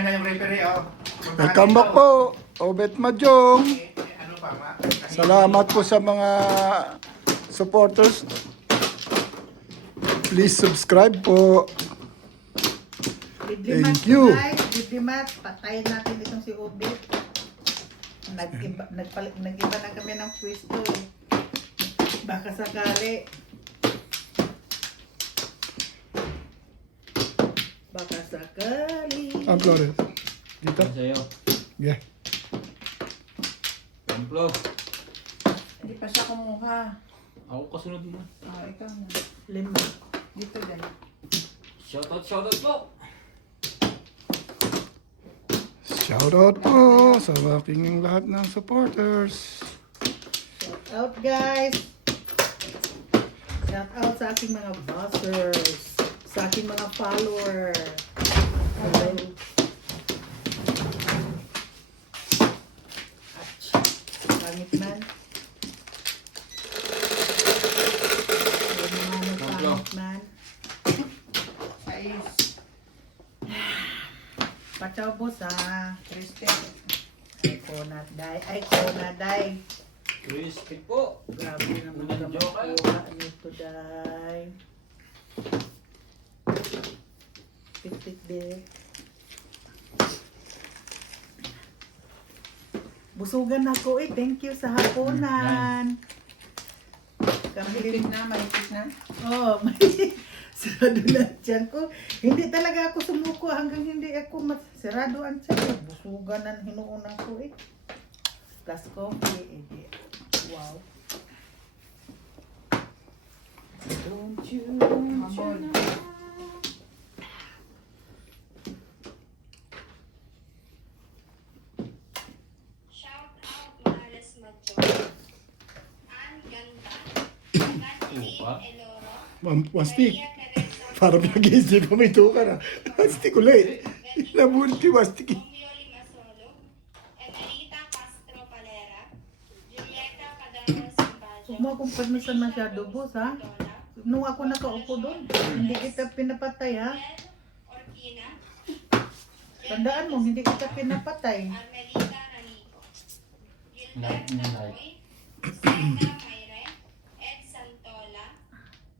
Ayan na yung referee, oh. Welcome back po, Obet Majong. Ano pa, ma? Salamat po sa mga supporters. Please subscribe po. Thank you. Didimat, patayin natin itong si Obet. Nag-iba na kami ng pwesto eh. Baka sakali. Baka sakali. Flores. Dito. Sa'yo. Yeah. Templo. Hindi pa siya kumuha. Ako kasunod mo. Ikaw na. Lima. Dito din. Shoutout po. Shoutout po sa aking lahat ng supporters. Shout out guys. Shout out sa aking mga bossers. Sa aking mga follower. Hello. Pangit man. Pangit man. Pachaw po sa Kristen. Ay ko na day. Crispy po. Grabe naman Unang ang joke, makuha nito day. Pitik de. Busugan ako eh. Thank you sa hapunan. Mahigpit na, mahigpit na. Oh, sarado na tiyan ko. Hindi talaga ako sumuko hanggang hindi ako sarado ang tiyan ko. Busugan ang hinuunan ko eh. Plus coffee. Eh, wow. Don't you know? Shout out Malas Major. An Ganda. Tuka? Eloro. One stick. Maria Teresa. Para pinag-iisip ko may tuka na. One stick ulit. Nabulit yung one stick. Romeo Limasolo. Emerita Castro Palera. Julieta Cadano Simbajo. Huwag mo akong permission masyado, boss, ha? Nung ako nakaupo doon, hindi kita pinapatay, ha? Orquina. Tandaan mo, hindi kita pinapatay. Armelita Ranico. Like Gilberto na like. Moy. Sena Mayre. Ed Santola.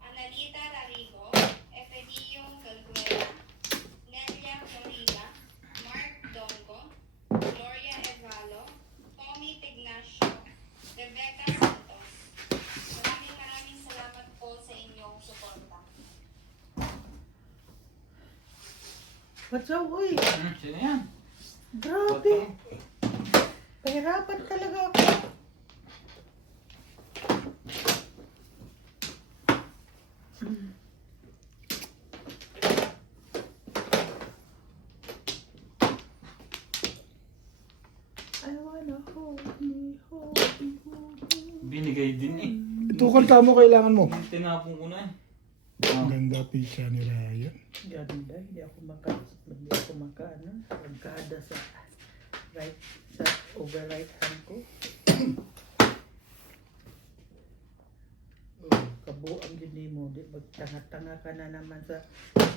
Analita Rarigo. Efedio Galguera. Nelia Florida. Mark Dongo. Gloria Evalo. Tommy Tignacio. Rebecca Santos. Maraming salamat po sa inyong suporta. Patsaw, uy! Sino yan? Grabe! Pahirapan talaga ako. I wanna hold me, hold me, hold me. Binigay din eh. Ito kanta mo kailangan mo. Tinapon ko na eh. Ang ganda pizza ni Ryan. Ganda, hindi ako magkada sa right, sa over right hand ko. Kabuang yun mo, di magtanga-tanga ka na naman sa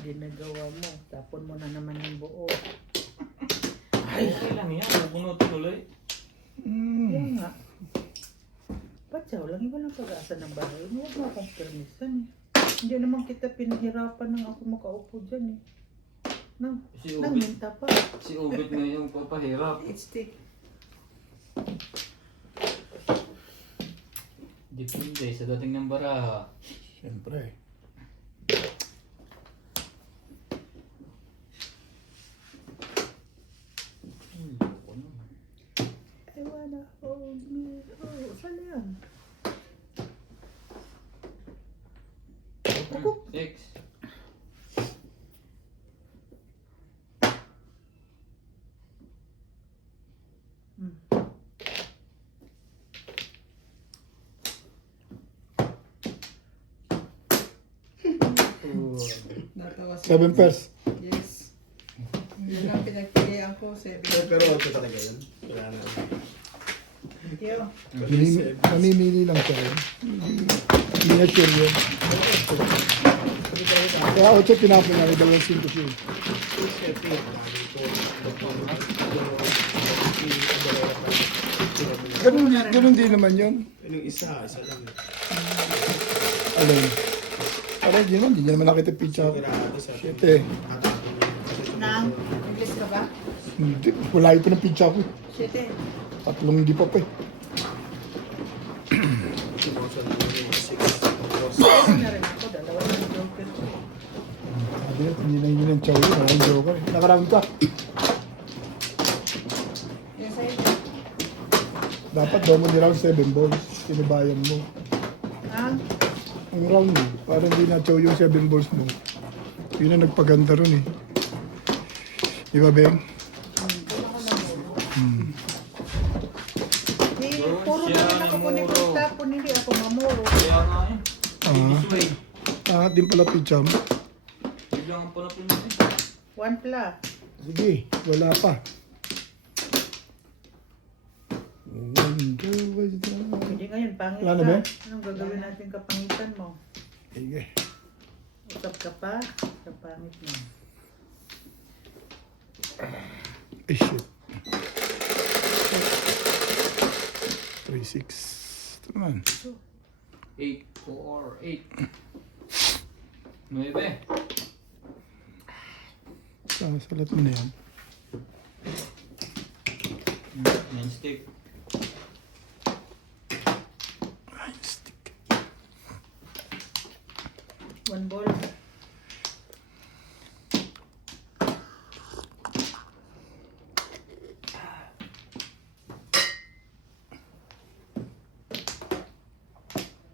ginagawa mo. Tapon mo na naman yung buo. Ay, okay lang yan. Nabunot tuloy. Yan nga. Patsaw, lang iba lang pag-asa ng bahay. Huwag mo akong permisan eh. Hindi naman kita pinahirapan nang ako makaupo dyan eh. No, Si nang Ubit. minta pa. Si Ubit na yung papahirap. Stick. Depende sa dating ng baraha. Siyempre. Loko naman. I wanna hold me. Oh, saan na yan? Six. Natawa si... 7 pairs. Yes. Yun ang pinagpilihan ko, 7. Pero ito talaga yun. Wala na. Thank you. Mamimili lang siya. Hindi na sure yun. Kaya 8 tinapon na, dalawang 5 siya. Ganun din naman yun. Yung isa lang. Alin? Parang yun, hindi niya naman nakita pizza. Sigurado sa Ito eh. Nang, English ka ba? Hindi, wala ito ng pizza ko. Shit eh. 3 hindi pa pa eh. Ano na rin ako, dalawa ng joker ko. Sabi niya, hindi na yun ang chow yun. Maraming joker. Nakaround ka. Yung sa'yo. Dapat daw mo ni round 7 balls. Sinibayan mo. Ah, Ang round mo, parang hindi na chow yung 7 balls mo. Yun ang nagpaganda ron eh. Di ba, Beng? puro na rin ako kunikot tapon, hindi ako mamuro. Kaya nga eh. Sway. Din pala pizza mo. Biglang ang panapin mo eh. 1 plus. Sige, wala pa. Hindi ngayon, pangit Wala na ka. ba? Anong gagawin natin kapangitan mo? Sige. Usap ka pa, kapangit mo. Eh, shit. 3-6. Ito naman. 8, 4, 8. 9. Salat mo na yan. Yan stick. Ay, stick. 1 ball.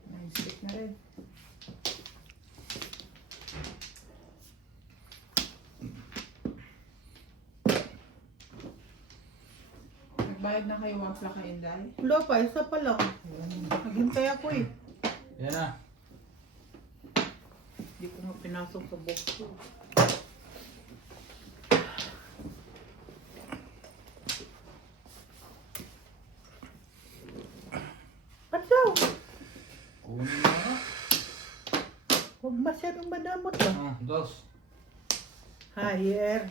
Nine stick na rin. Nagbayad na kayo 1 plaka Inday. Wala pa, isa pa lang. Naghintay ako eh. Yan na. Hindi ko nga pinasok sa box ko. Ba't daw? Kunin mo na. Huwag masyadong madamot ba? Dos. Higher.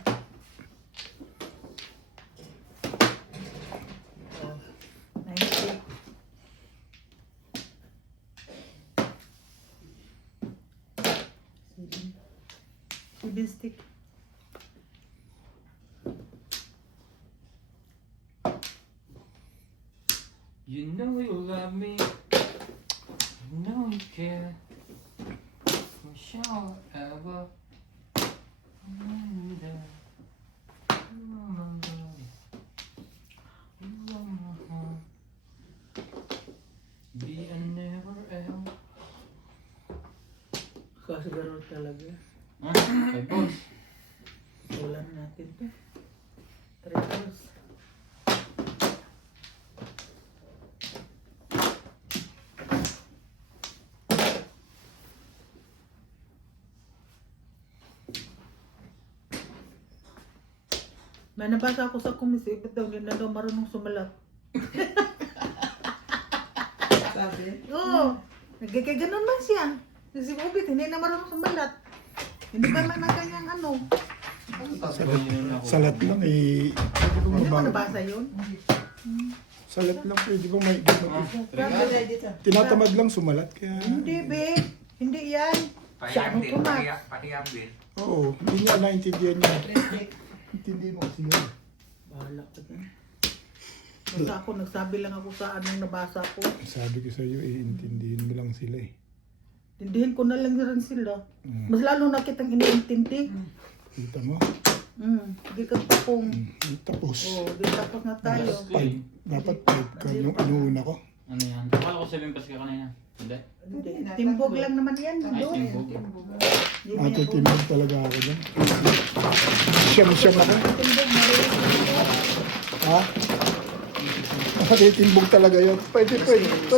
Oh, 90. Seven stick. You know you love me. You know you care. We shall ever wonder. Be a never ever. Kasigaro talaga. Ah, 5 balls. Ulan natin to. 3 balls. May nabasa ako sa komisi, ba't daw hindi na daw marunong sumalat? Sabi. Oo, nagkikaganon man siya. Si Ubit, hindi na marunong sumalat. Hindi pa man na kanyang ano. Salat lang eh. Pwede ko Hindi mo mabang. nabasa yun? Salat lang pwede ko may... Sabi dito. Tinatamad lang sumalat kaya... Hindi, be. Hindi yan. Siya ang tumat. Oo, hindi niya naintindihan niya. Plastic. Hindi mo kasi yun. Bahala ka dyan. Basta ako, nagsabi lang ako sa anong nabasa ko. Sabi ko sa iyo, iintindihin mo lang sila eh. Tindihin ko na lang rin sila. Mm. Mas lalo na kitang iniintindi. Kita mo? Di ka tapong. Tapos. Oo, di tapos na tayo. 5. Dapat 5 ka yung inuuna ko. Ano yan? Akala ko 7 pas ka kanina. Hindi. Hindi. Timbog lang naman yan. Ay, Doon. timbog. Di mo yan Matitimog talaga ako dyan. Siyam ako. timbog, maliit na ito. Ha? Matitimbog talaga yun. Pwede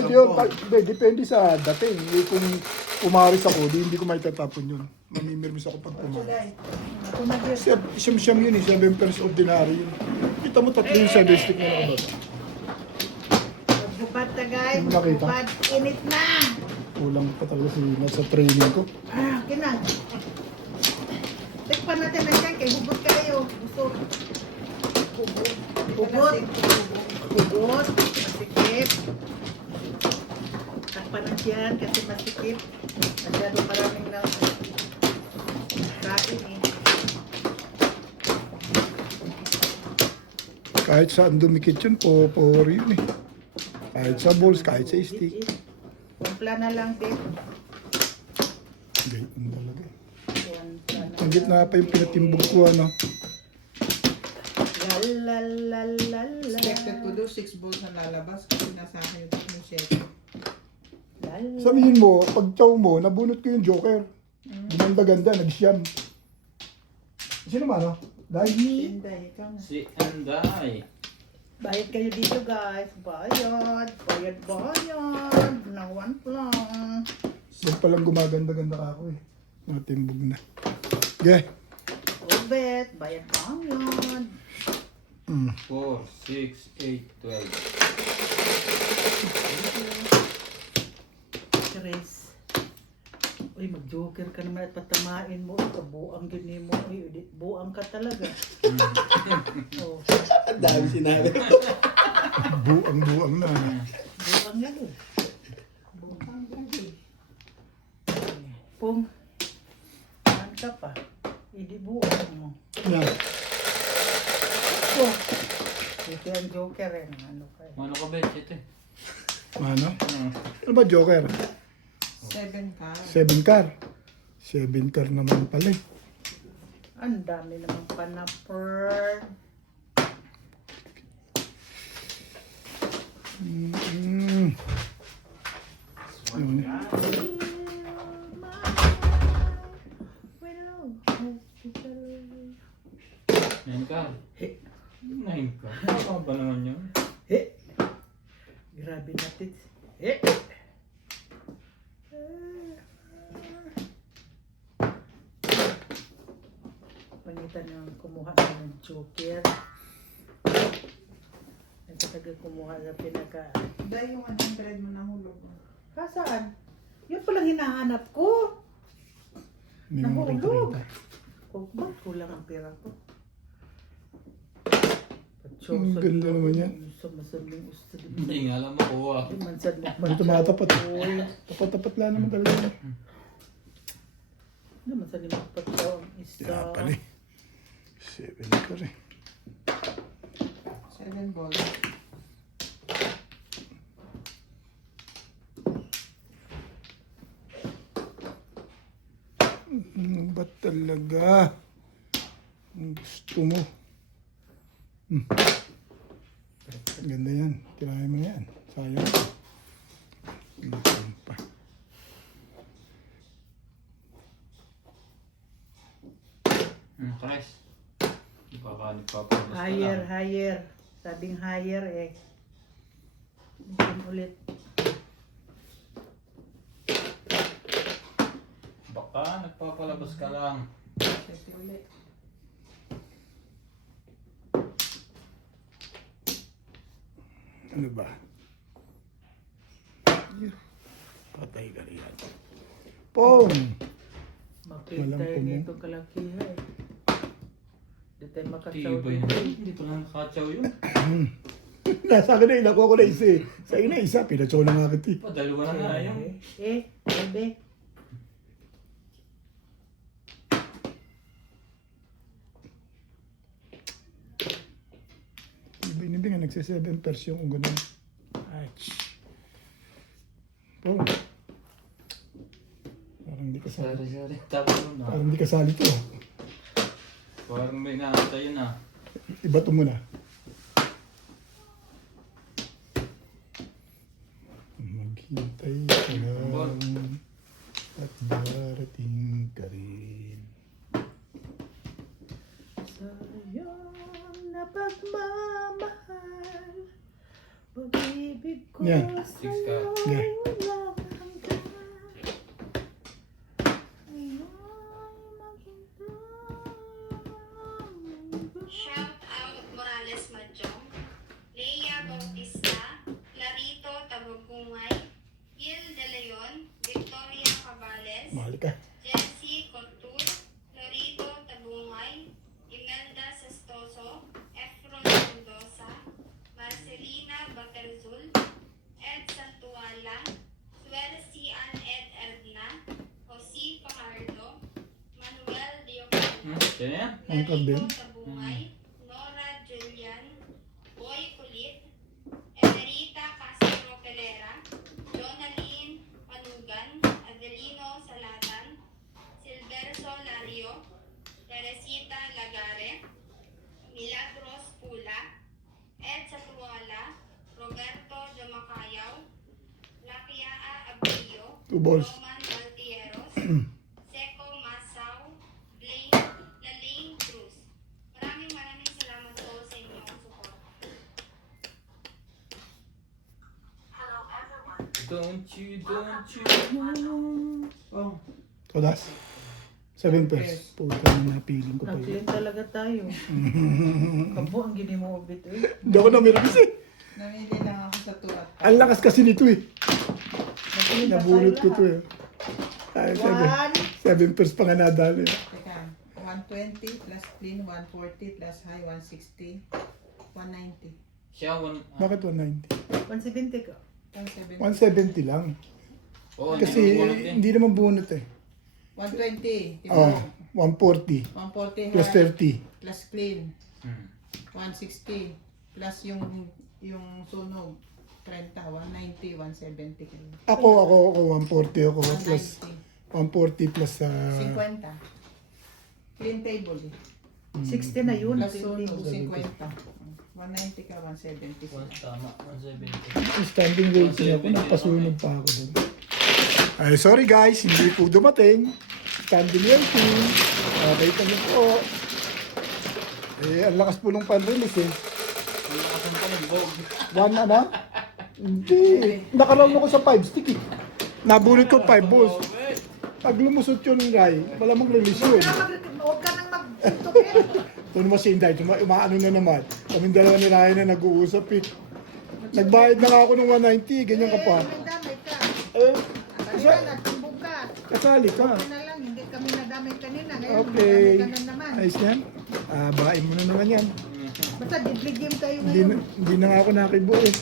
yun. Depende sa dating. Kung umaris ako, hindi ko may tatapon yun. Mamimirmis ako pag umaris. Ako na din. Siyam yun eh. 7 pairs ordinary yun. Kita mo 3 yung 7 stick na nakabot. Bupad ta guys. Hindi nakita. Bupad. Init na. Kulang pa talaga sa training ko. Kinang. Tikpan natin na siya. Kaya hubot kayo. Gusto. Hugot. Hugot. Masikip. Takpan na yan kasi masikip. Masyado maraming na kain eh. Kahit saan dumikit yun, power yun eh. Kahit sa balls, kahit sa stick. Kumpla na lang din. Ganyan talaga. Kumpla na Ang gitna pa yung pinatimbog ko, ano. La la la la. Expected ko doon 6 balls na lalabas kasi nasa akin yung 7. La la. Sabihin mo, pag chow mo, nabunot ko yung joker. Gumanda-ganda, nag-siyam. Sino ba, no? Dahil Inday, ikaw na. Si Anday. Bayad kayo dito guys. Bayad. Bayad, bayad. Nawan lang. Yan palang gumaganda-ganda ka ako eh. Natimbog na. Okay. Ubet. Bayad, bayad. 4, 6, 8, 12. Chris. Uy, mag-joker ka naman at patamain mo. Kabuang gini mo. Uy, buang ka talaga. Oh, Ang dami sinabi. Buang-buang na. buang yan eh. Buang lagi. Pum. Saan ka pa? Hindi buang mo. Yan. Oh. Ito yung joker eh. Ano kayo? Ano ka, Bet? Ito eh. Ano? Ano ba joker? 7 ka. 7 car. 7 car naman pala eh. Ang dami naman panapper. Mm. Yun. Nine ka. 9 ka. Ano ba naman yun? Eh. Grabe natin. Eh. Pangitan ng kumuha ng joker. Nagkataga kumuha sa pinaka... Dahil yung 100 mo nahulog. Kasaan? Yun palang hinahanap ko. Memory Nahulog. grade. Kung ba't kulang ang pera ko? Ang ganda naman yan. Masaming gusto din. Hindi nga alam makuha. Mansad na Ano tumatapat? Tapat-tapat lang naman talaga. naman sa limang pagkaw ang isa. Kaya pala eh. 7 car eh. 7 balls. Ba't talaga? Ang gusto mo. Ganda yan. Tirahin mo yan. Sayang. Ano pa? Chris. Nagpapalas ka Higher, lang. higher. Sabing higher eh. Ito ulit. Baka nagpapalabas ka lang. 30 ulit. Ano ba? Patay ka riyan. Pong! Mapil Walang tayo kumo. nito kalakiha eh. Di tayo makasaw Tibay na. dito. Hindi pa lang nakatsaw yun. Nasa akin na eh. Nakuha ko na isa eh. Sa ina isa. Pinatsaw na nga kita eh. Pa, dalawa na nga yun. Bebe. Hindi nga nagsi-7 pers yung gano'n. Ay, Pong. Parang hindi kasali. Sorry. Tapos yun na. Parang hindi kasali to. Parang may nakatay yun ah. Iba to muna. Maghintay ka lang at darating ka rin. Sayang na pagmamahal. Pag-ibig ko Yan. Six ka. sa'yo Yan. walang hanggan. Ngayon maghintay. Shout out Morales Madjong, Leia Bautista, Larito Tabagungay, Gil De Leon, Victoria Cabales, Mahal ka. Jessie Cortur, Lorito Tabungay, Imelda Sestoso, Efron Mendoza, Angkat din? Larito Tabungay, Nora Julian, Boy Kulit, Emerita Castro Pelera, Jonaline Panugan, Adelino Salatan, Silverso Lario, Teresita Lagare, Milagros Pula, Ed Satuala, Roberto Jamacayaw, Lakiaa Abrillo, 2 balls. Roman Altieros, Seco Masaw, Laling Cruz. Maraming salamat po sa inyong support. Hello everyone. Don't you know? Oh, Todas. 7 pairs. Puta na napiling ko pa Nag-clean yun. talaga tayo. Kabo ang gini mo ubit eh. Hindi ako namirmis eh. namili lang ako sa 2 at Ang lakas kasi nito eh. Nag-clean na Nabulot ko tayo to eh. Ay, lahat. 7 pairs pa nga nadali. Teka, 120 plus clean, 140 plus high, 160, 190. Siya, one... Bakit 190? 170 ka. 170. 170 lang. Oo, Kasi hindi naman bunot eh. 120. Diba? Oh, 140 140 plus high 30. plus clean. Hmm. 160 plus yung sunog. 30, 190, 170 kayo. Ako 140 ako plus 190. 140 plus 50. Clean table eh. 60 na yun. Plus Clean sunog, table. 50. 190 ka, 170. Tama, 170. standing waiting ako. Napasunog pa ako doon. Ay, sorry guys, hindi po dumating. Standing waiting. Okay, kami po. Eh, ang lakas po nung pan-release eh. Wala ka saan pa nag-vlog. One ano? Hindi. Nakaroon ako sa 5 stick eh. Nabunot ko 5 balls. Pag lumusot yun, Ray, wala mong release yun. Huwag ka nang mag-tukit. Ito naman si Inday, umaano na naman. Kaming dalawa ni Ryan na nag-uusap eh. Nagbayad na nga ako ng 190, ganyan ka pa. May damay ka. Eh, Kanina nagtumbog ka. kasali ka. Okay na lang, hindi kami nadamay kanina. Ngayon, Okay. nadamay ka na naman. Ayos yan. Bain mo na naman yan. Basta deadly game tayo Hindi ngayon. hindi na nga ako nakibo eh.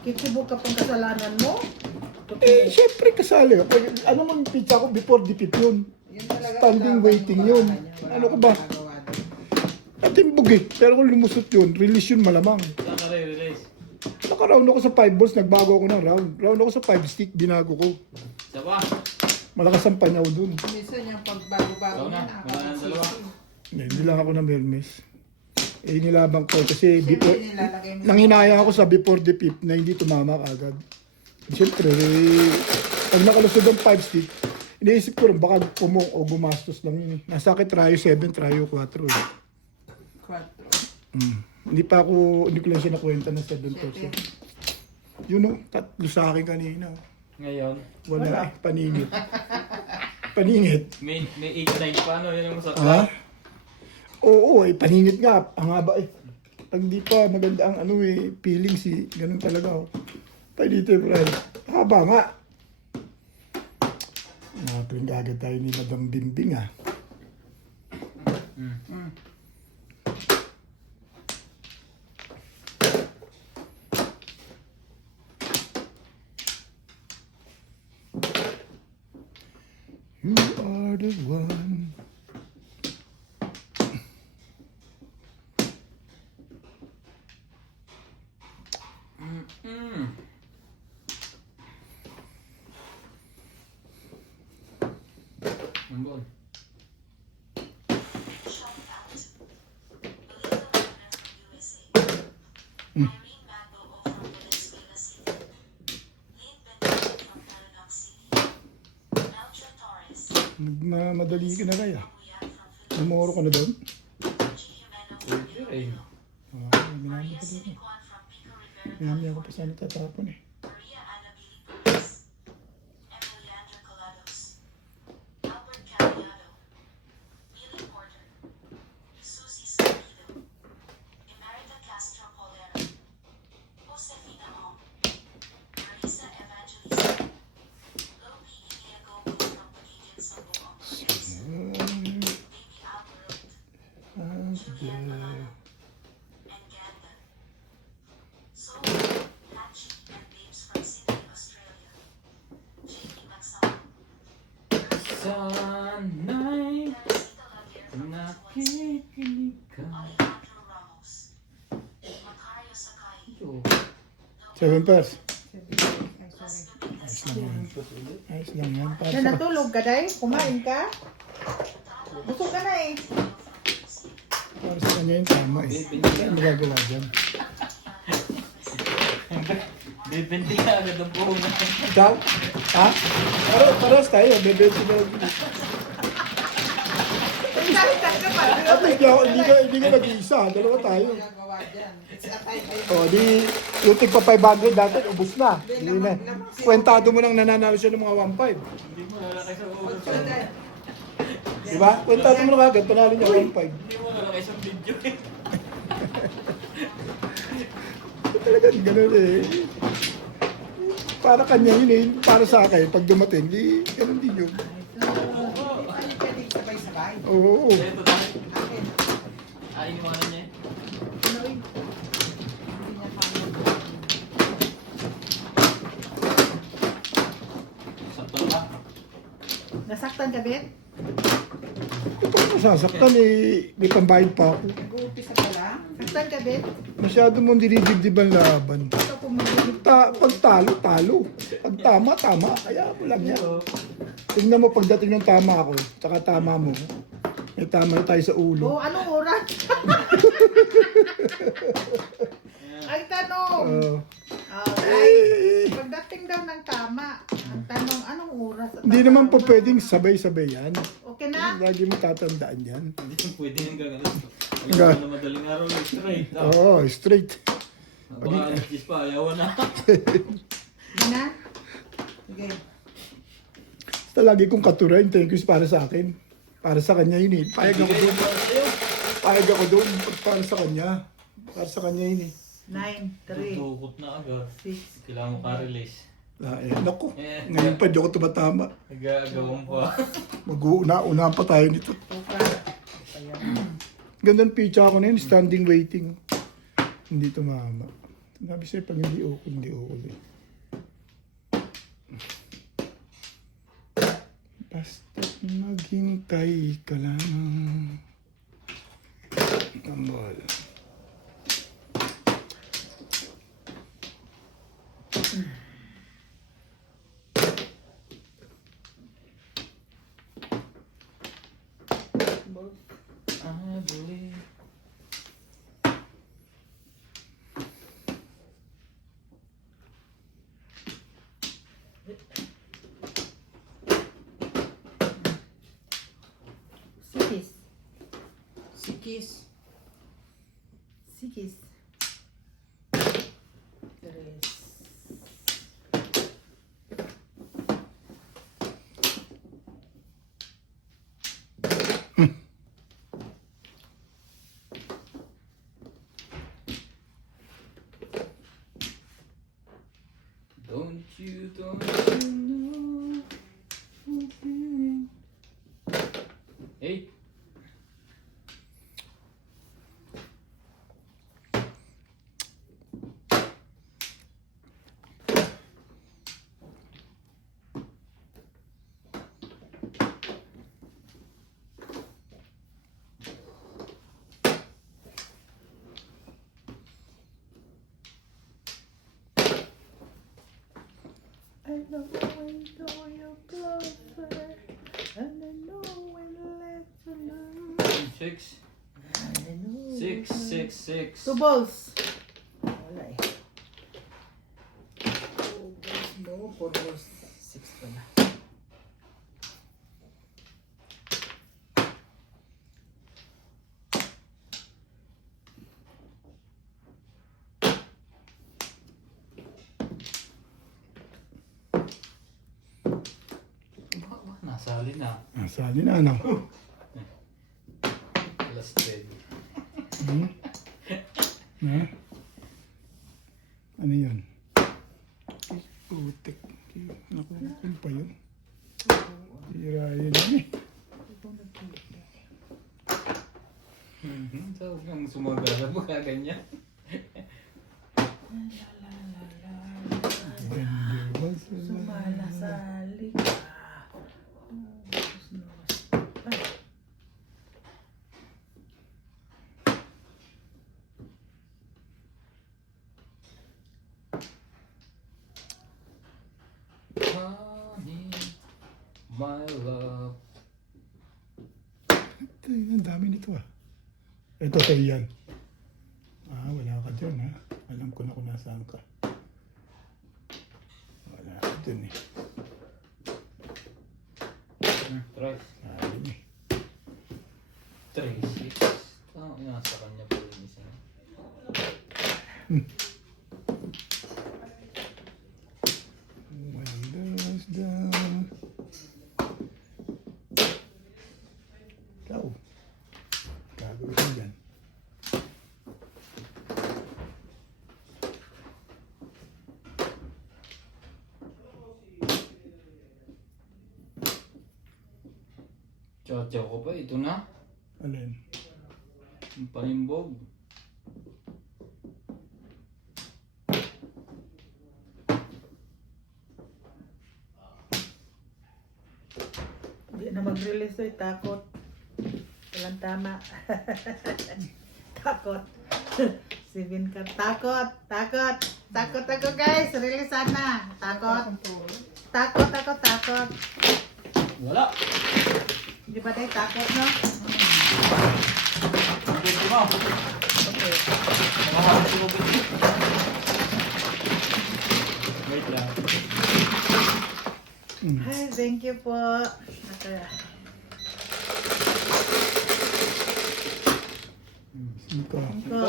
Kikibo ka pang kasalanan mo. Eh, syempre kasali ako. Ano mang pizza ko before the pip yun. Yun talaga Standing ang waiting laban yun. ng baka niya. Wala Ano ko akong ba? magagawa doon. Natimbog eh. Pero kung lumusot yun, release yun malamang. Saan ka re-release? Naka-round ako sa 5 balls, nagbago ako ng round. Round ako sa 5 stick, binago ko. Isa pa? Malakas ang panyaw dun. Minsan yung pagbago-bago Ikaw na, niya, wala nang dalawa. Hindi lang ako na Mermes. Eh, nilabang ko kasi before, Siyempre, nilalagay mo sa- nanghinayang ako sa before the fifth na hindi tumama agad. Siyempre, pag nakalusod ang 5 stick, iniisip ko rin baka pumong o gumastos lang yun eh. Nasa akin tryo 7, tryo 4 eh. 4. Hindi ko lang siya nakwenta ng 7%. Yun o, tatlo sa akin kanina. Ngayon, Wala eh, paningit. Paningit. may 8-9 pa, no? Yan yung masarap. Ha? Oo, eh, paningit nga. Ang haba eh. Pag di pa maganda ang ano eh, feelings eh. Ganun talaga oh. Pa dito eh, friend. Haba nga. Nakatuwing agad tayo ni Madam Bimbing ah. You are the one. Mm. Ambon. Madali ka na kaya. Namoro ka na doon? Pwede eh. Minami ka doon. Minami ako pa sana tatapon eh. Sana'y Kinikilig ka. Ito. 7 pairs. Ay, sorry. Ayos lang yan. Para Na sa, natulog ka, Day? Kumain ka? Busog ka na eh. para sa kanya yung tama eh. Ano magagawa dyan? Bibinti ka agad ang puhunan. Ikaw? Ha? Paras tayo. Bebente na. Nagkalitan ka pa. At hindi ka nag-iisa. Dalawa tayo. Ginagawa dyan. It's a tie-tie. O, di, yung tigpa 500 dati, ubus na. Hindi na. Kwentado mo nang nananalo siya ng mga 1.5. Hindi mo lalakay sa oras. Diba? Kwentado mo na agad, panalo niya 1.5. Hindi mo lalakay sa video eh. Talagang ganun eh. Para kanya yun eh. Para sa akin, pag dumating, di, ganun din yun. Ay, pwede sabay-sabay. Oo. Ito tayo. Akin. Iniwanan niya eh. Hindi niya kaya. Sakto ka. Nasaktan ka, Ben? Pag masasaktan eh, may pambayad pa ako. Nag-uumpisa pa lang. Saktan ka, Ben? Masyado mong dinidibdib ang laban. Ito kumagin. Pag talo, talo. Pag tama, tama. Kaya mo lang yan. Tingnan mo pagdating ng tama ako, tsaka tama mo. May tama na tayo sa ulo. Oh, anong oras? Ay, tanong. Ay, pagdating daw ng tama, ang tanong, anong oras? At Hindi naman po tama? pwedeng sabay-sabay yan. Okay na? Lagi mo tatandaan yan. Hindi mo pwede hanggang ano. Alam mo na madaling araw yung straight. Oo, straight. Baka alas 10 pa, ayawan na. Okay na? Sige. Basta lagi kong katurain, thank you para sa akin. Para sa kanya yun eh. Payag ako doon. Payag ako doon. Para sa kanya. Para sa kanya yun eh. 9, 3, Tutukot na agad. 6. Kailangan mo ka-release. Naku, ngayon pa di ako tumatama. Nag-aagawang pa. Mag-uuna pa tayo nito. Gandang pizza ako na yun, standing waiting. Hindi tumama. Sinabi sa'yo, pag hindi ukol, hindi ukol eh. Basta't maghintay ka lang. Tambol. I believe. Sikis. Sikis. Sikis. 3. Don't you know? Hey. I know when you're closer, and I know when let you know. 6. I know. 6, 6, 6. 2 balls. Wala eh. 2 balls mo, 4 balls. 6 pala. Nasali na. Nasali na ano? Last 10. Ha? Ano yun? Putik. Naku, ano pa yun? Tira yun eh. So, huwag kang sumagala mo kaganyan. Sumalasali ka. my love. Ito, ang dami nito ah. Ito sa'yo yan. Ah, wala ka dyan ha. Alam ko na kung nasaan ka. Wala ka dyan eh. Try. Ah, yun eh. 3-6. Oh, nasa kanya po yung isa. Windows down. Ikaw. Gagawin mo dyan. Chow-chow ko pa, ito na. Alin? Yung palimbog. Hindi na mag-release oy, takot. Walang tama. Takot. 7 ka. Takot. Takot. Takot ako guys. Release sana. Takot. Takot ako. Takot. Wala. Di ba tayo takot, no? Ubod ko mo. Okay. Nakahalas yung ubod ko. Wait lang. Hi, thank you po. Okay. Ito. Ito.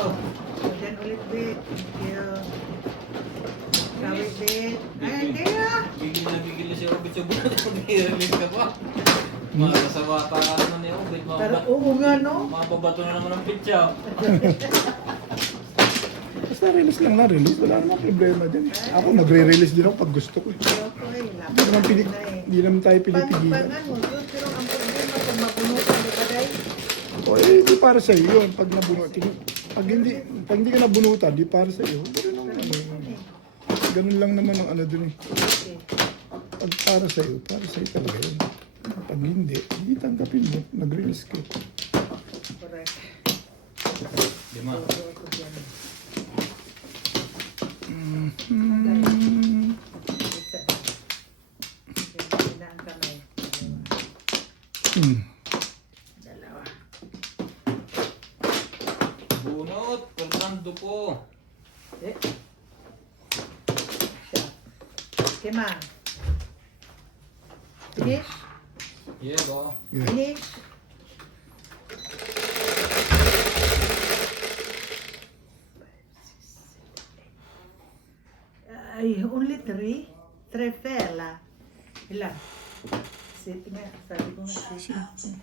Diyan ulit, Bit. Thank you. Kawit, Bit. Ay, hindi ah. Bigil na siya ubod sa bulat. Mag-i-release ka pa. Makakasama pa ka naman ni ubod. Pero oo nga, no? Mapabato na naman ang pitsa. Basta release lang na release. Wala namang problema dyan eh. Ako nagre-release din ako pag gusto ko eh. Pero ako eh, Hindi naman, hindi naman tayo pinipigilan. Pag ano, pero ang problema pag mabunutan, di ba, Day? O eh, di para sa iyo yun. Pag nabunutan. Pag hindi ka nabunutan, di para sa iyo. Ganun lang naman ang ano dun eh. Okay. Pag para sa iyo talaga yun. Pag hindi tanggapin mo. Nag-release ka. Correct. Lima. So, ako dyan. Isa. Hindi na ang kamay. Dalawa. Bunot. Fernando po. Eh. Siya. Kima. Finish? Yeah, ba? Yeah. Finish? Ay, only 3? Trefela. Ilan? Sit nga. Sabi ko nga, sit.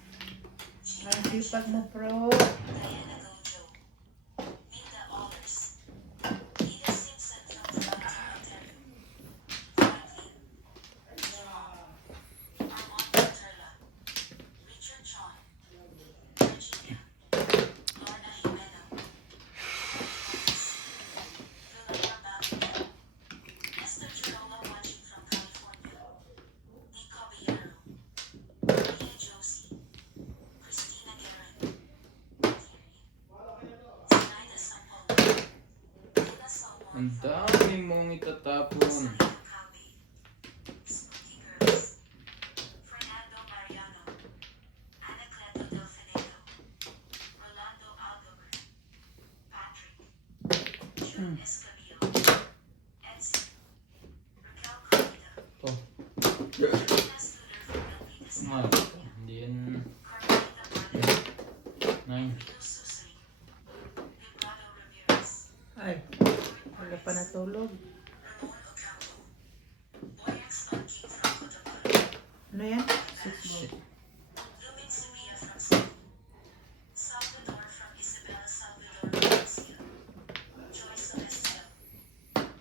Ang sipag mo, pro. Ang dami mong itatapon. Fernando Mariano, Anacleto Delfinedo, Rolando Aldover, Patrick, June Escamillo, Edson, Raquel Corrida, Oh. Carolina Studer Fernandez, Hindi yan. Carmelita Brothers, 9. Vito Susri, Librado Ramirez, Ay, wala pa natulog. Ramon Ocampo, Boyax King from Cotabato, Ano yan? Lumin Sophia from Cebu, Salvador from Isabela Salvador Valencia, Joy Celestia,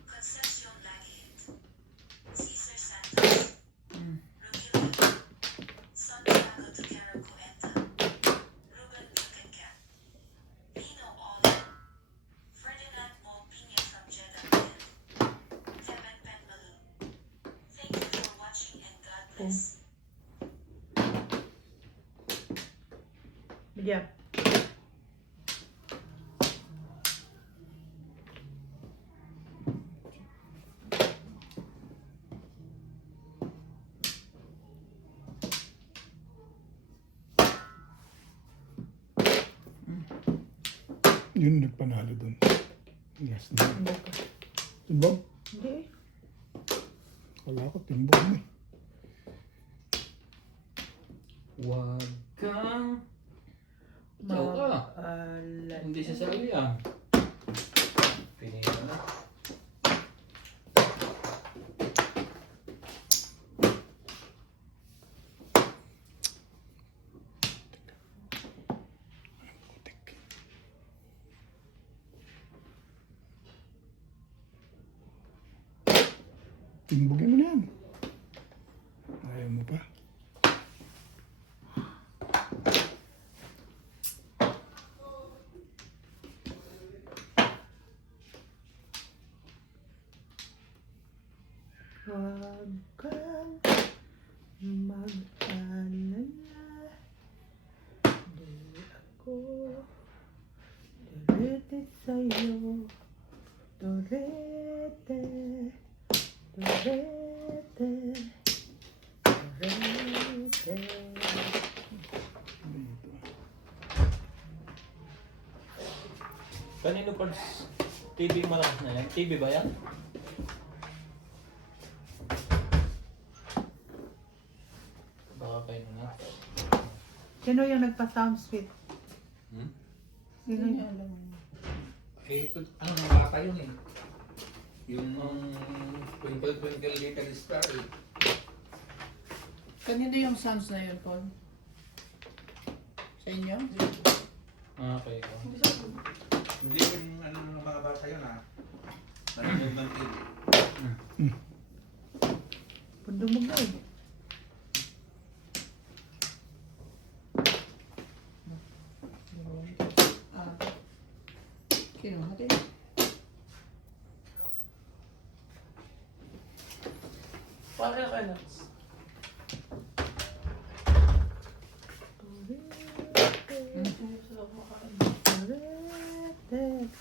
Concepcion Laguit, Cesar Santos, Rogelio, Santiago Tuquero Cuenta, Ruben Pilkencat, Pino Olive, Ferdinand Molpina from Jeddah, Kevin Penmalu. Thank you for watching and God bless. Bigyan. Yun nagpanalo dun. Last na. Timbog ka. Timbog? Hindi eh. Wala ko, timbog mo. Huwag kang... Ikaw ka. Mag-alala. Hindi siya sali ah. Pinila na. Timbogin mo na yan. Ayaw mo pa. Huwag kang mag-alala. Di ako durete sa'yo. Durete. Durete. Durete. Kanino pa TV malakas na yan? TV ba yan? Baka kayo na. Sino yung nagpa-sound sweet? Hmm? Sino Hindi yung... alam. Eh, ito, ano nga bata yun eh. Yung Twinkle Twinkle Little Star eh. Kanino yung sounds na yun, Paul? Sa inyo? Ah, okay. Hindi yung ano ng mga bata yun ah. Nanonood ng TV. Pundumog na eh. Ah. Kinuha din. Para ka na.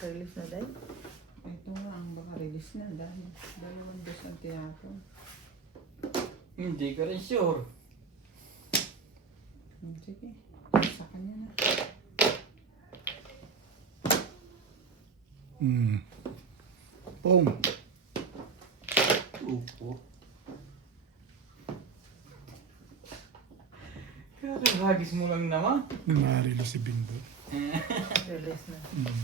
Release na dahil. Ito nga ang baka release na dahil 2 dos ang tinapon. Hindi ka rin sure. Sige, sa kanya na. Pong. Upo. Kakahagis mo lang naman. Narilo si Bindo. Release na.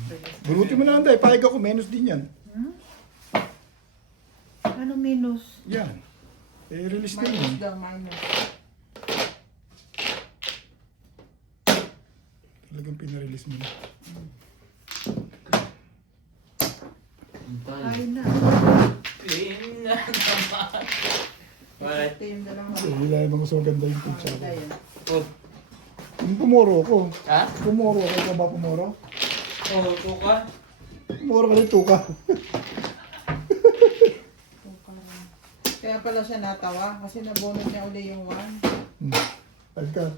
Release na. Buruti mo na lang tayo. Pahig ako, menos din yan. Hmm? Ano minus? Yan. Eh, release na yun. Minus daw, minus. Talagang pinarelease mo na. Antay. Ay na. Pin na naman. What? Ito yung dalawang So, wala yung mga maganda yung Ah, kutsara. yan. Oh. Yung pumoro ko. Ha? Pumoro ko. Ikaw ba pumoro? Oh, tuka. Pumoro ka rin tuka. Kaya pala siya natawa kasi nabunod niya uli yung 1. Pagka.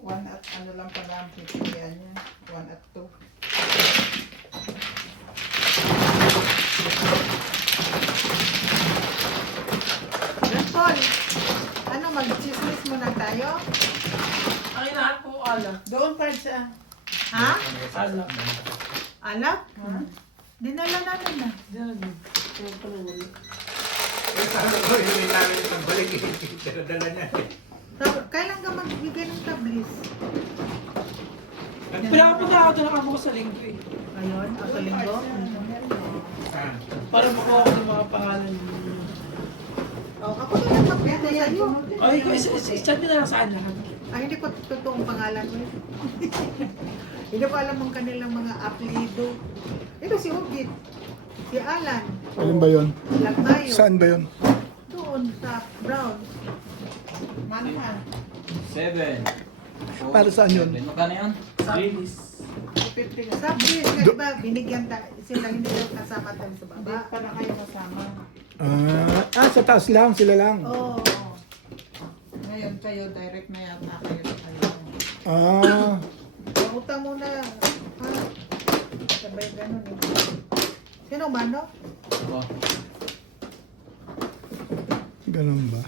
1 at ano lang pala ang pipilian niya. 1 at 2. Paul, ano mag-chismis mo na tayo? Ang inahan po alak. Doon pa siya. Ha? Alak. Alak? Dinala namin na. Diyan. Diyan pa lang ulit. Eh, sabi ko, hindi namin itong balik eh. Dala niya eh. Kailan ka magbigay ng tablis? Pinapunta ako doon ako sa linggo eh. Ngayon, o sa linggo? Ah. Para makuha ko yung mga pangalan niyo. O, ako na lang magbenta sa'yo. Ay, ko chat nyo na lang sa lahat. Ay, hindi ko totoong pangalan mo. Hindi ko alam ang kanilang mga apelido. Ito si Ugit, si Alan, Alin ba yun? Lagmayo, Saan ba yun? doon sa Brown. Manman. 7. Para saan yun? Magkano yan? Sabis. 50 ka. Sabi nga, diba, binigyan sila, hindi daw kasama tayo sa Hindi baba. pala kayo kasama. Sa taas lang, sila lang. Oo. Ngayon kayo, direct na yata kayo sa kayo. Ah, Utang muna. Ha? Sabay ganun eh. Sino ba, no? Oh. ganun ba?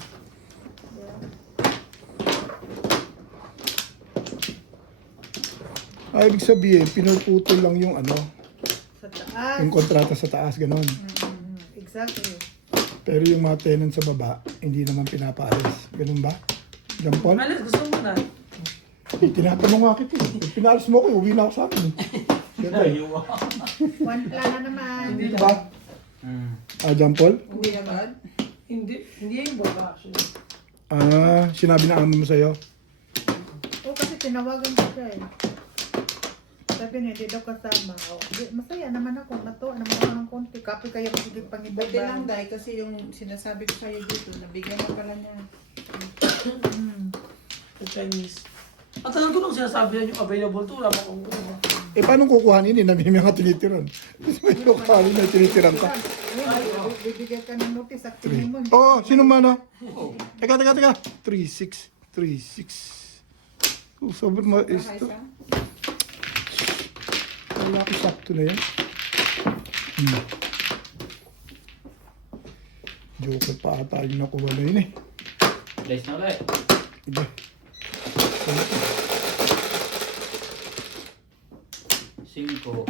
Ibig sabihin, pinuputol lang yung ano, Sa taas. yung kontrata sa taas, ganon. Exactly. Pero yung mga tenant sa baba, hindi naman pinapaalis. Ganun ba? John Paul? Alis, gusto mo na. Tinatanong nga kita eh. Pinaalis mo ako, uwi na ako sa amin. Siyempre. One plan na naman. Hindi Diba? John Paul? Hindi agad. Hindi yung baba actually. Sinabi na amo mo sa'yo. Oo, kasi tinawagan ko siya eh. Sabi niya, hindi daw kasama. O, masaya naman ako. Natuwa naman ako ng konti. Kapi kayo magiging Buti pangibaba. lang dahil kasi yung sinasabi ko sa'yo dito, nabigyan na pala niya. The Chinese. At tagal ko nung sinasabi niya yung available to, wala mo kung ano. Paano kukuhanin eh? Nabi mga tinitiran. May kukuhanin na tinitiran ka. Bibigyan ka ng notice at tingin mo. Oo, sino man ah? Teka. 3-6. Sobrang Bahay siya. wala ko sakto na yan. Joker pa ata yung nakuha na yun eh. Guys na ulit. Iba. Cinco.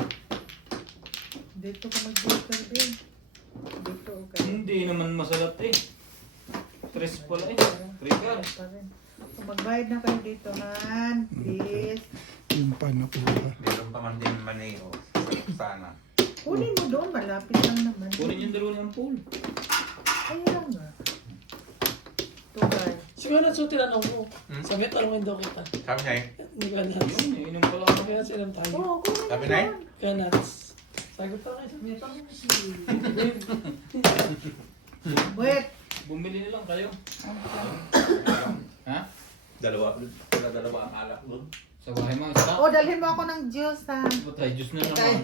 Dito ka mag-joker din. Dito ka. Hindi naman masalat eh. Tres pala eh. Trigger. Pa rin. So, magbayad na kayo dito, man. Please. Yung pa nakuha. Meron pa man din maneho. Sana. Kunin mo doon. Malapit lang naman. Kunin yung dalawa ng pool. Ayun nga. Ito guys. Siguro na so tinanong mo. Sabi, tanongin daw kita. Sabi niya eh. Hindi ka nuts. Yun eh. Inom pala ako. Kaya silang tayo. Oo, kunin Sabi mo na eh. doon. Ka nuts. Sagot pa kayo. Sabi, tanong mo si Babe. Wait. Bumili na lang kayo. Ha? Dalawa ang alak doon. Sa bahay mo, isa. O, dalhin mo ako ng juice, ha. Patay, juice na naman.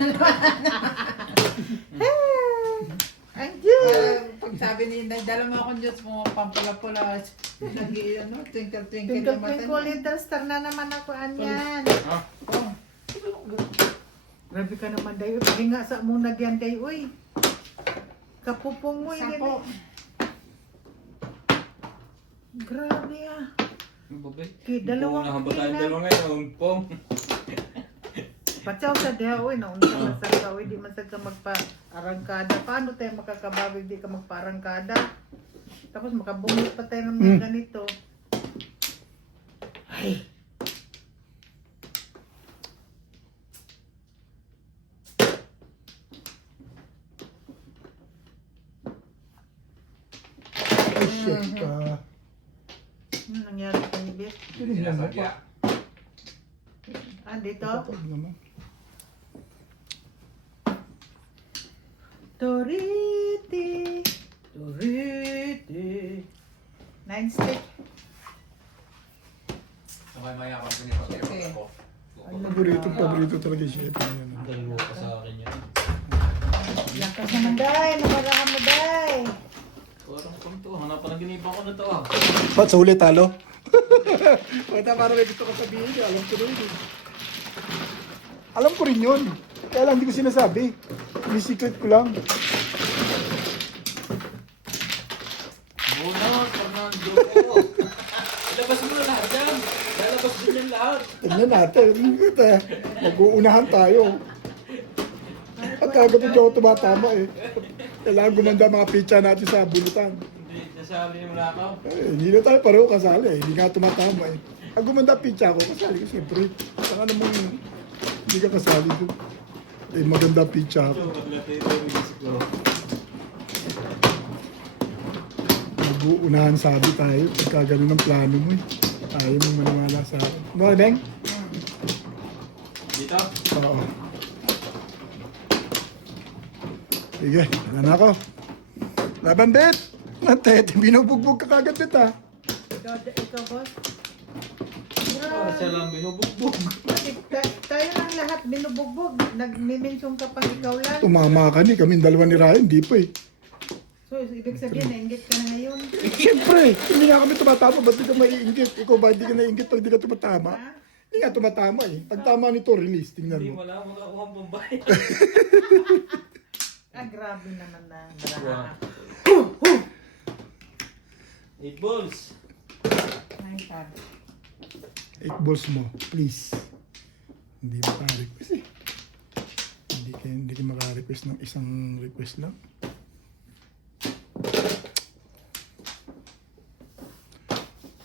Ang juice. Pag sabi ni Inday, dala mo akong Diyos mo, pampula-pula. Twinkle-twinkle Twinkle, yung mata twinkle, niya. little star na naman ako, anyan. Ha? Oh, Grabe ka naman, Day. Pahinga sa muna diyan, Day. Uy. Kapupong mo, hindi sapo. na. Grabe, ah. Ano ba ba? Okay, dalawang Pupunahan ba tayo pila. dalawa ngayon? Pong. Pachaw sa diha, uy. Nauna ka masag ka, uy. Di masag ka magpa-arangkada. Paano tayo makakababig di ka magpa-arangkada? Tapos makabungit pa tayo ng mga ganito. Ay. Ay, shit ka. Ano nangyari kay Bit? Sinasadya. Ah, dito? Kapag naman. Toriti. Toriti. 9 stick. Sabay maya kang pinipag-epot ako. Paborito talaga yung chef na yan. Dalawa pa sa akin yan. Lakas naman, Day. Nabaraan mo, Day. Parang kung to, hanapan ng ginipa ko na to ah. Ba't sa huli talo? Pagka parang may gusto ko sabihin, alam ko rin yun. Alam ko rin yun. Kaya lang, hindi ko sinasabi. May secret ko lang. Bonus, Fernando ko. Ilabas mo na lahat yan. Lalabas din yan lahat. Tignan natin. Mag-uunahan tayo. At agad hindi ako tumatama eh. Kailangan gumanda mga pizza natin sa bulutan. Hindi, nasali yung lakaw. Hindi na tayo pareho kasali eh. Hindi nga tumatama eh. Ang gumanda pizza ako, kasali ko siyempre. Saka namang hindi ka kasali doon. Eh, maganda pizza ako. So, maglatay ito yung music ko. Mag-uunahan sabi tayo pagka ganun ang plano mo eh. Ayaw mo maniwala sa akin. Mga Beng? Dito? Oo. Sige, wala na ako. Laban, Bet! Nante, binubugbog ka kagad, Bet, ha? Ikaw, boss. Ah, siya lang binubugbog. Tayo lang lahat binubugbog. Nagmimensyon ka pang ikaw lang. Tumama ka ni, kaming dalawa ni Ryan, hindi pa eh. So, ibig sabihin, nainggit ka na ngayon. Siyempre, hindi nga kami tumatama, ba't di ka maiinggit? Ikaw ba hindi ka naiinggit pag di ka tumatama? Ha? Hindi nga tumatama eh. Pag tama nito, release, tingnan Hindi mo. wala akong makakuha ang pambayad. Ah, grabe naman na. Wow. 8 balls. Nine pad. 8 balls mo, please. Hindi maka-request eh. Hindi ka maka-request ng isang request lang.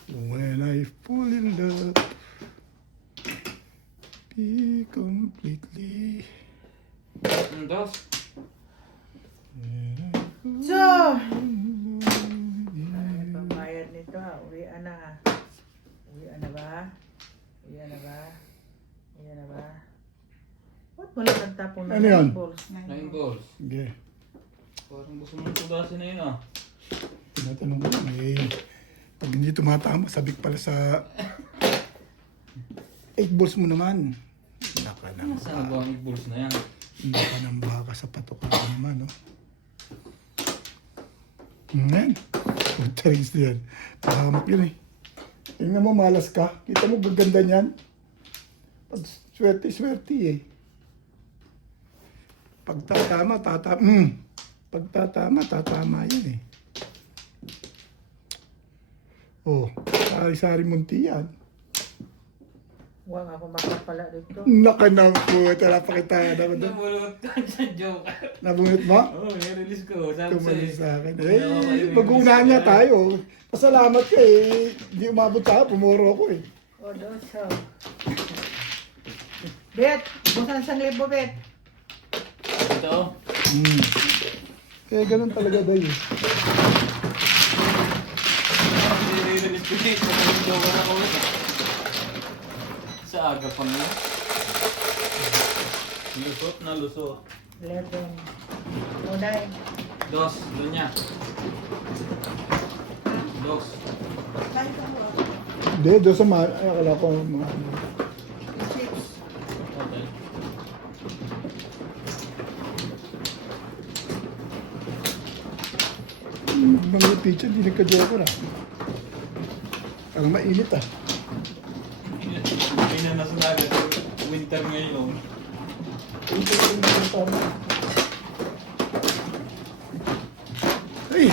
When I fall in love, be completely. Ang dos. So, ay, pambayad nito ah. Uwian na ah. Uwian na ba? Uwian na ba? Uwian na ba? Ba't wala nagtapong Ano yan? balls? 9 balls. Sige. Parang gusto mong tugasin na yun ah. Tinatanong ko lang eh. Pag hindi tumatama, sabik pala sa 8 balls mo naman. Naka ng Saan ba ang balls na yan? Naka ng baka sa patok ko naman, no? Ngayon. Punta rin yan. Pahamak yun eh. Tingnan mo, malas ka. Kita mo, gaganda niyan. Pag swerte eh. Pag tatama, Pag tatama yun eh. Oh, sari-sari munti yan. Huwag ako makapala dito. Nakanang po, tala pa kita. Nabulot ka dyan, joke. Nabunot mo? Oo, i-release ko. Sabi Tumalis sa'yo. sa akin. Mag-una niya tayo. Pasalamat ka eh. Hindi umabot sa akin, pumuro ako eh. O, doon siya. Bet! Busan sang libo, Bet! Ito. Ganun talaga ba yun? I-release ko dito. Joke na ako. Sa aga pa nga. Lusot na lusot. 11. O, 9. Dos, lunya. Dos. Hindi, doon sa ay, akala ko mga ano. Okay. Mga teacher, hindi nagka-joker ah. Parang mainit ah. Hindi na nasanagan. Winter ngayon. Ay!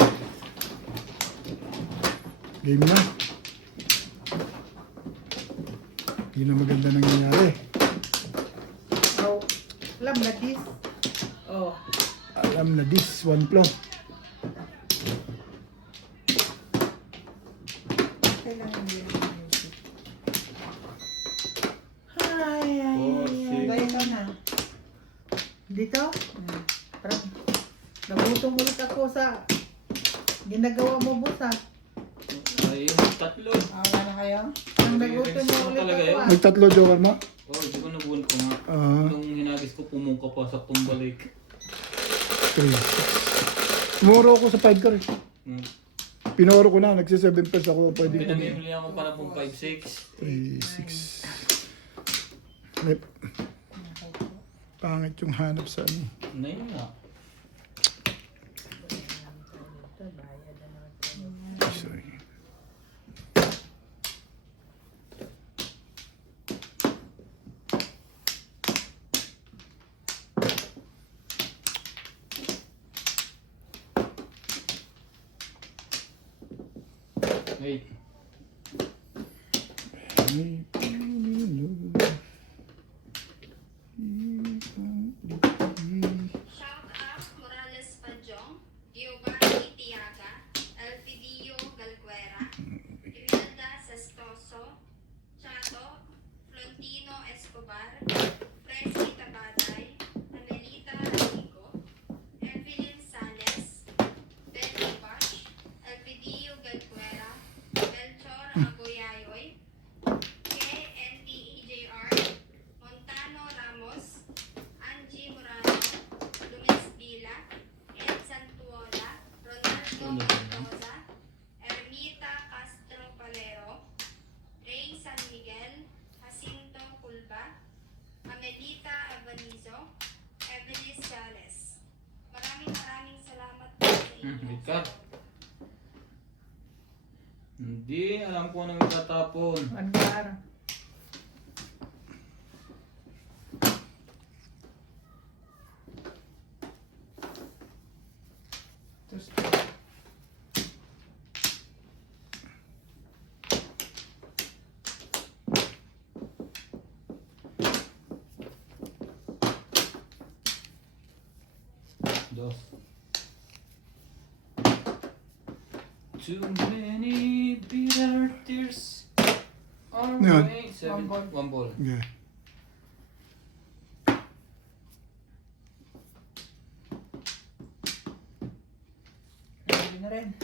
Game na. Hindi na maganda nangyayari. O, alam na this. O, Alam na this, one flow. Kailangan din yung music. ay, ay, Oh, ay, shit. Gaya ka na. Dito? Parang, nagutom ulit ako sa ginagawa mo, boss ah. Ayun, tatlo. Wala na kayo? Nang nagutom mo ulit Talaga ako yun? ah. Nagtatlo joker mo? Oh, di ko nabuhan ko nga. Ah, Nung hinagis ko, pumungka pa sa tumbalik. 3. Muro ako sa 5 car eh. Hmm. Pinoro ko na, nagsi 7 pesos ako. Pwede ko. Pinamimili ako para pong 5-6. 3, 6. May pangit yung hanap sa ano. Na yun nga. Sorry. Wait. Shout out Morales Pajong, Giovanni Tiaga, Elpidio Galguera, Imelda Sestoso, Chato, Flontino Escobar, Presi Tabaday, Amelita Rico, Evelyn Sales, Betty Bash, Elpidio Galguera, Melchor Agoyayoy, KNTEJR, Montano Ramos, Angie Morano, Luis Villa, Ed Santuola, Ronaldo Mendoza, Ermita Castro Palero, Ray San Miguel, Jacinto Culba, Amelita Abanizo, Evelyn Sales. Maraming salamat po sa inyo. Wait ka. Hindi, alam ko nang itatapon. Ano ba? Dos. Too many bitter tears on Yun. way. Seven. One ball. One ball. Yeah. Ready na rin.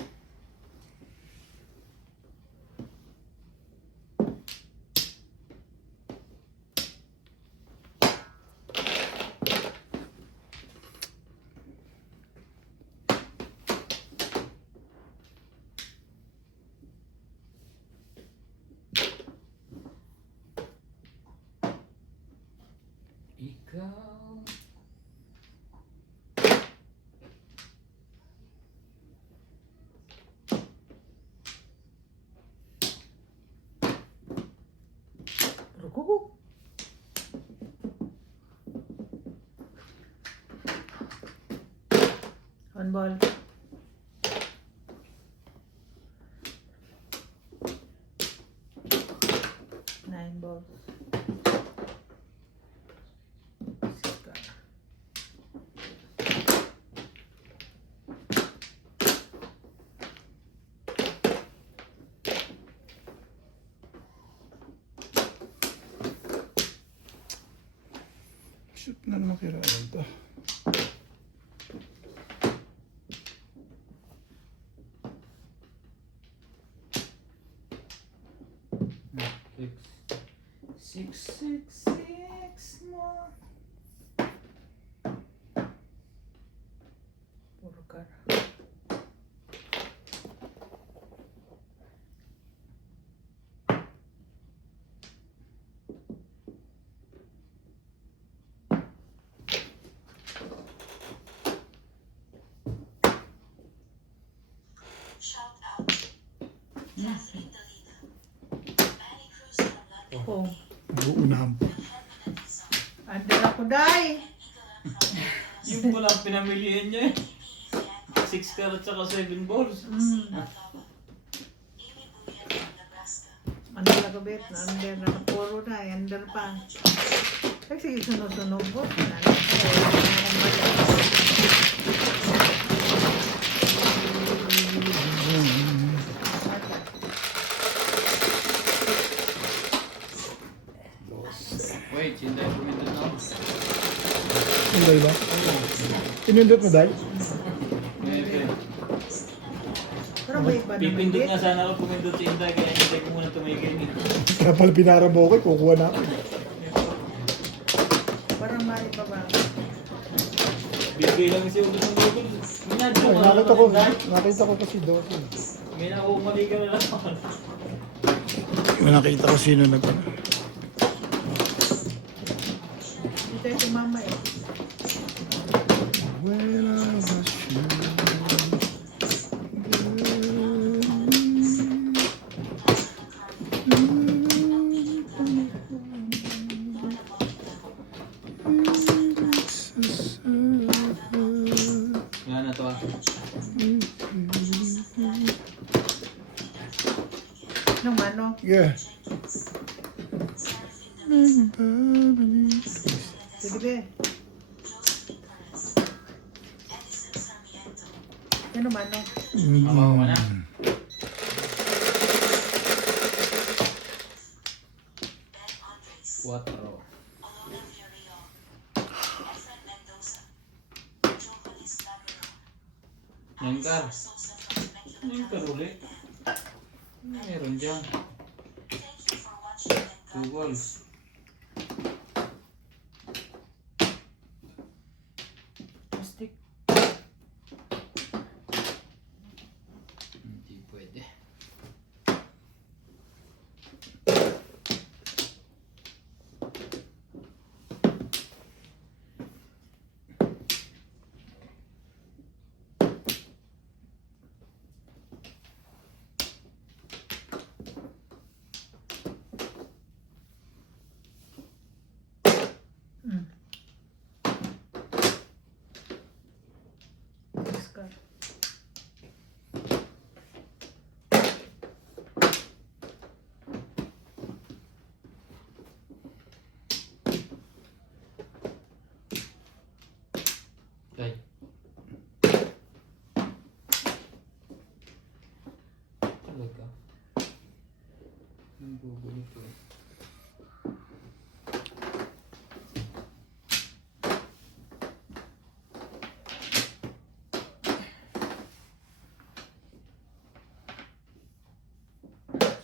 Ikaw. Rukukuk. One ball. Nine balls. Sika. Shoot na naman kira to. Six. Six more. Puro kara. Oh, Uunahan pa. andun ako, Day. Yung pala ang pinamilihan niya eh. 6 carats saka 7 balls. Ano lang bet? Under na puro na, under pa. Kasi sunod-sunod po. Wait, hindi ako pumindot na ako. Hindi ba? Pinindot mo, Day? Maybe. Pero may iba naman Pipindot bet. nga sana ako pumindot si Inday, kaya hintay ko muna tumigil. Kaya pala pinara mo ko, kukuha na ako. Parang mali pa ba? Bigay lang si Udo ng Google. Minadyo Ay, ko nakita ko kasi doon. May nakumali ka na lang. Nakita ko sino nag Hindi tayo sumama eh. When I was you. Yan na to ah. Nung ano? Yeah. Sige be. Ano man no? Mamawa mo na. Cuatro. Yan ka. Yan ka ulit. Meron dyan. 2 balls. Stick. Hindi pwede. to.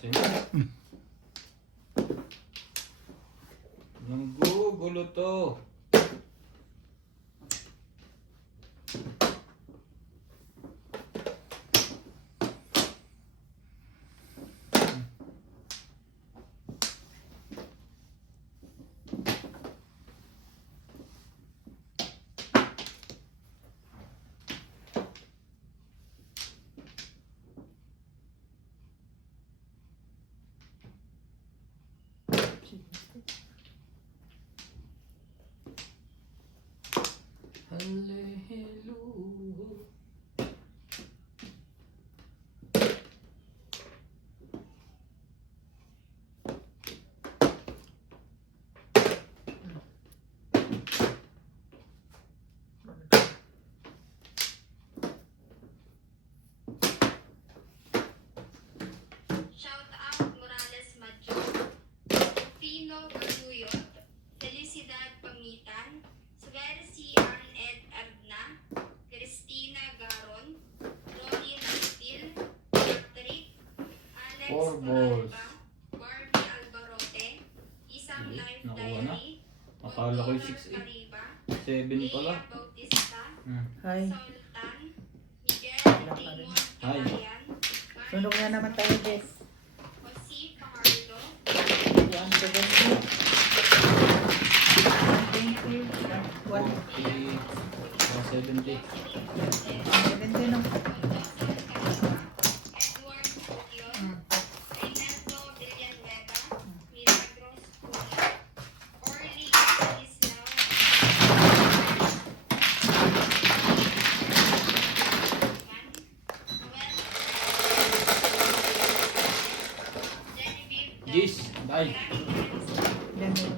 Sino? Nanggugulo to. Hallelujah. Shout out Morales Madjo, Pino Baruyot, Felicidad Pamitan, Sversi Ann Ed Adna, Christina Garon, Ronnie Nastil, Patrick, Alex Four balls. Coralba, Barbie Albarote, Isang Life Nakuha na. Diary, Akala ko yung October 6-8. Cariba, 7 pala. Lea Bautista, Hi. Sultan, Miguel Raymond Hi. Calayan, Sunog na naman tayo, Bes. Jose Pajardo, 170. 120. 40, 70. 170 no? Edward Gution, Reynaldo Villanueva, Milagros Cunha, Orly Islao, Genevieve Gis, bye. Yan yun.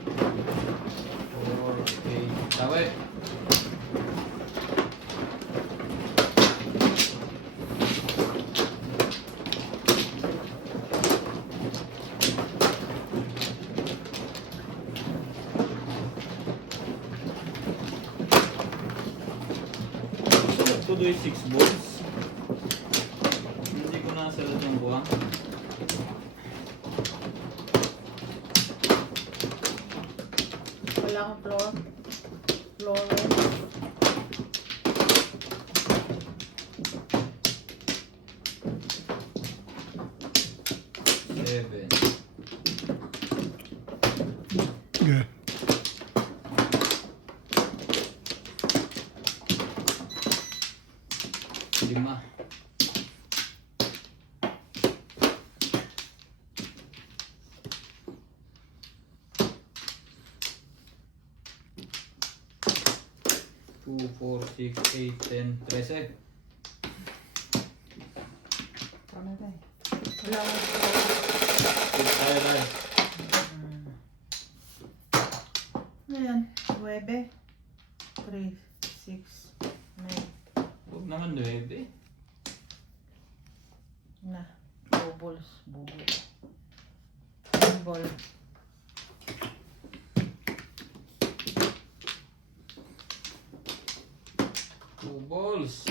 4, 8. Tawe. Ito doon 6 balls. Hindi ko na salat yung buwang. Wala akong floor. Florence. Seven. Yeah. Lima. Two, 4, 6, 8, 10, 13. Ano na eh? Wala akong floor. Tayo tayo. Ayan. 9. 3, 6, 9. Huwag naman 9. Na. Bubbles. Bubo. Ball. Two balls.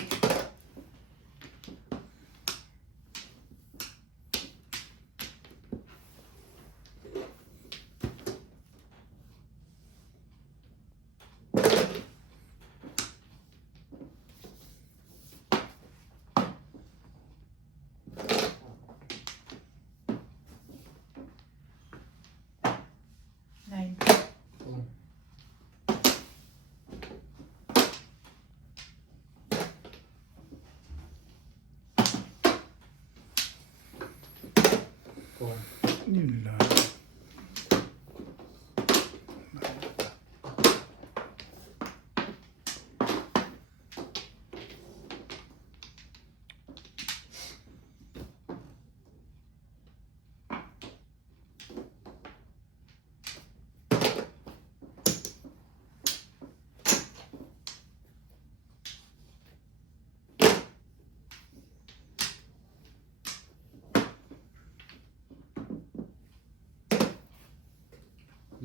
Nine. Oh. Oh. Yun lang.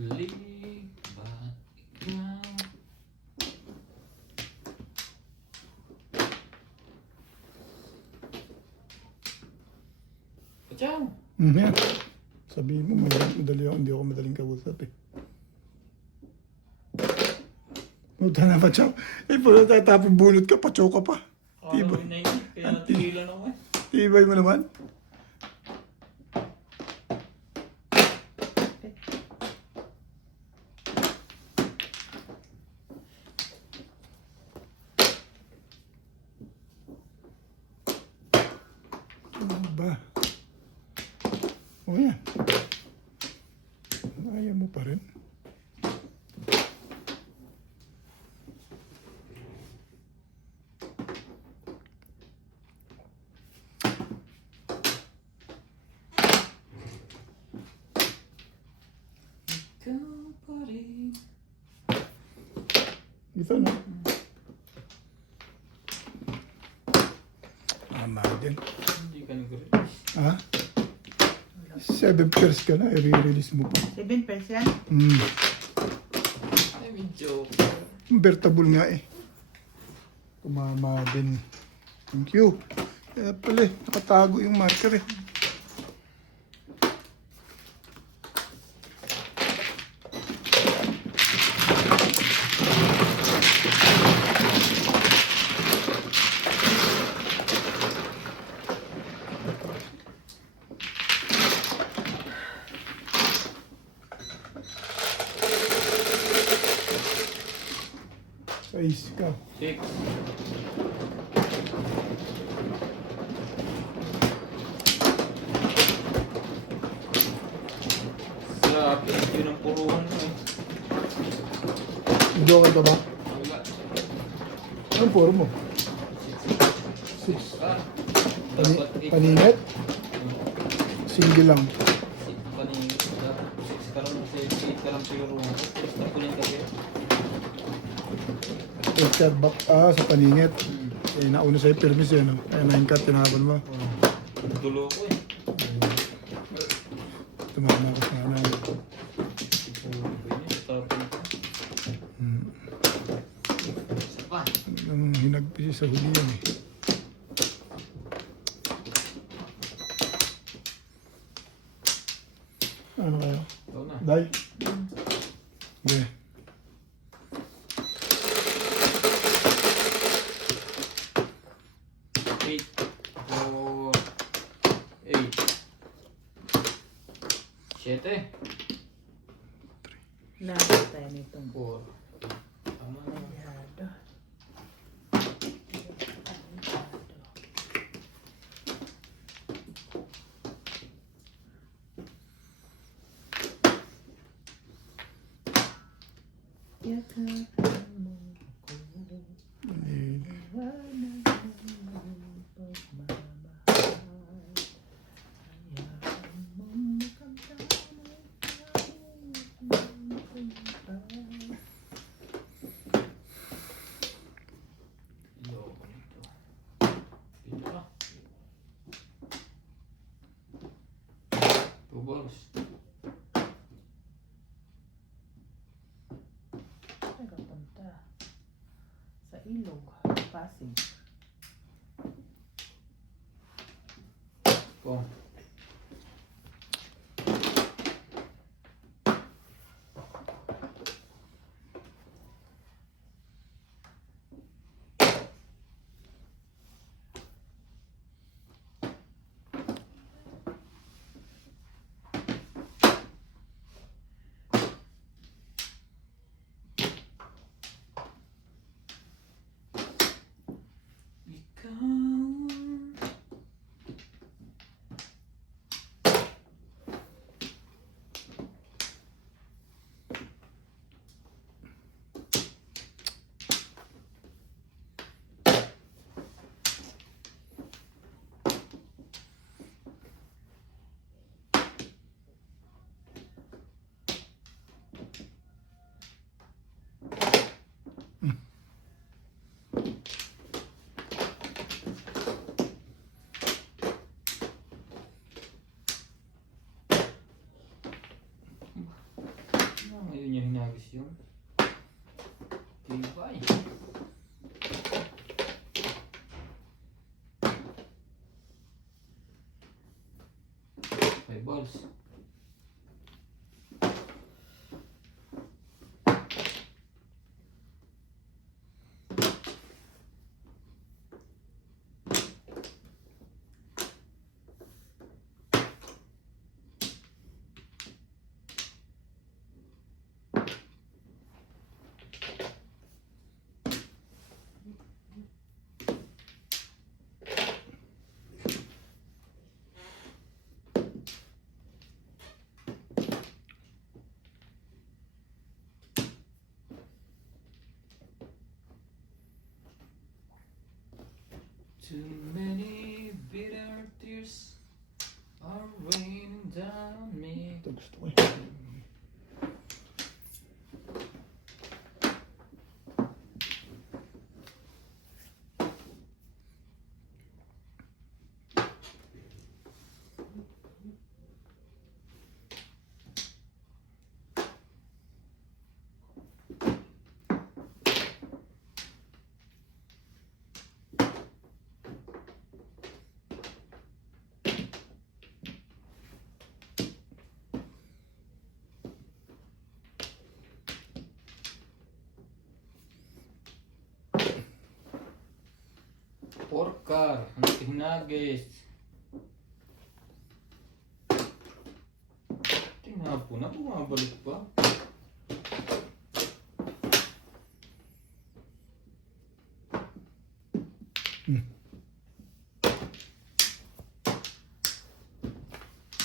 Libat ikaw. Pachang! Yan. Sabihin mo, madali ako, hindi ako madaling kausap eh. Puta na, Pachaw. Eh, pala tatapong bunot ka, Pachaw ka pa. Ano na yun? Kaya natigilan ako eh. Tibay mo naman. Ano ba? O yan. Ayaw mo pa rin. Ikaw pa rin. Ito na. Tama din. Hindi ka nag-release. Ha? 7 pairs ka na, i-release mo pa. 7 percent? Ay, may joke. Convertible nga eh. Tumama din. Thank you. Kaya pala eh, nakatago yung marker eh. Size ka. 6. Sa yun ang puruhan mo eh. Joke ka ba? Wala. Anong puro mo? 6. Ah, dapat eight. Paninit? Single lang. Paninit. Dapat 6 ka lang. 8 ka lang siguro. 6 na kunin kasi. Texture back. Sa paningit. Eh, nauna sa'yo permis yun. Kaya 9 cut, tinahabol mo. Dulo ko eh. Tumama ako sa nanay. Isa pa. Ang hinagpisi sa huli yan eh. Ano kayo? Ikaw na. Day? Yeah. Eight. 4. 8. 7. Lahat tayo nitong 4. Tama na. yado. Yakapin mo ko, Eh, iwanan mo ang pagmamahal. Hayaan mong makamdaman ang pagmamahal. Ayoko nito. Dito ka. 2 balls. Nagapunta sa ilog, Pasig. Kung. Ikaw yung tibay. Five balls. Too many bitter tears are raining down me. Ito gusto ko eh. Porkar, ang tinagis. Tinapo na, bumabalik pa.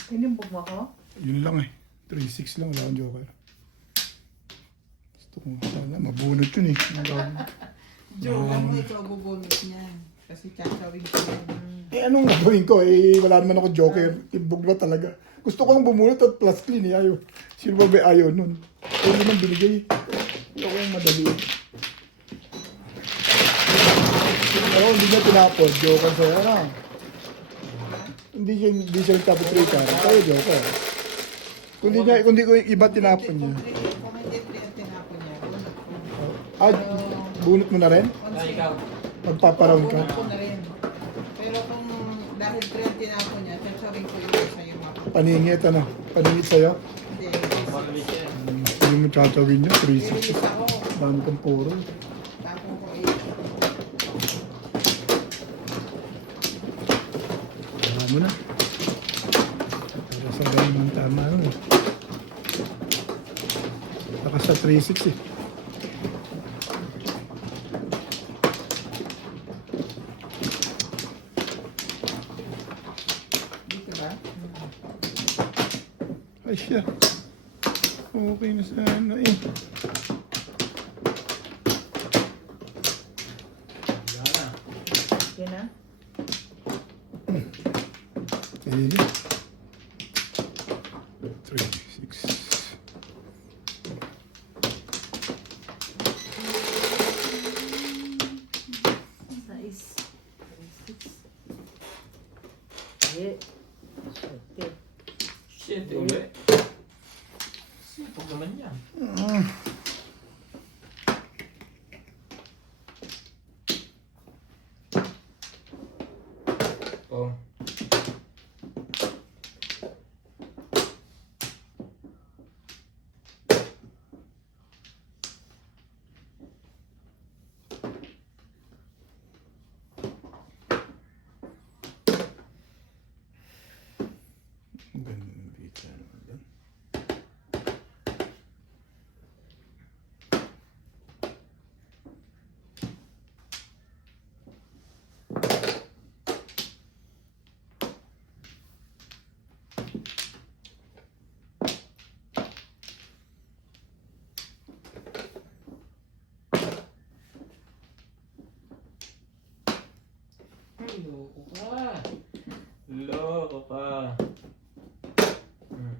Tinimbog mo ako? Yun lang eh. 3-6 lang, wala akong joker. Gusto ko sana mabunot yun eh. Joker mo, ikaw bubunot niyan. Kasi kakawin ko yan. Eh anong gagawin ko? Eh wala naman ako joker. Timbog na talaga. Gusto ko lang bumunot at plus clean eh. Ayaw. Sino ba may ayaw nun? Eh hindi man binigay. Wala ko yung madali. Pero hindi niya tinapon. Joker sa'yo na. Hindi siya nagtapos 3 card. Kaya joker. Kundi ko yung iba tinapon niya. Kung hindi 3 ang tinapon niya, bunot ko. Ah, bunot mo na rin? Ay, ikaw. Magpaparound ka? Bunot ko na rin. Pero kung dahil 3 ang tinapon niya, sasabihin ko yung sa'yo mga. Paningit ano? Paningit sa'yo? Hindi, Marlis yan. Hindi mo tatawin niya. 3-6. release ako. Dami kang puro. Tapos ko Wala mo na. Para sa ganun ang tama nun eh. Saka sa 3-6 eh. dito ba? Ay siya. Okay na sa ano eh. Wala na. Yan na. Sige. 3-6. Nice. 6. Eh. Okay. Shit, ulit. Sipag naman yan. Oh. Gambita naman. Loko ka. Loko ka. Hmm.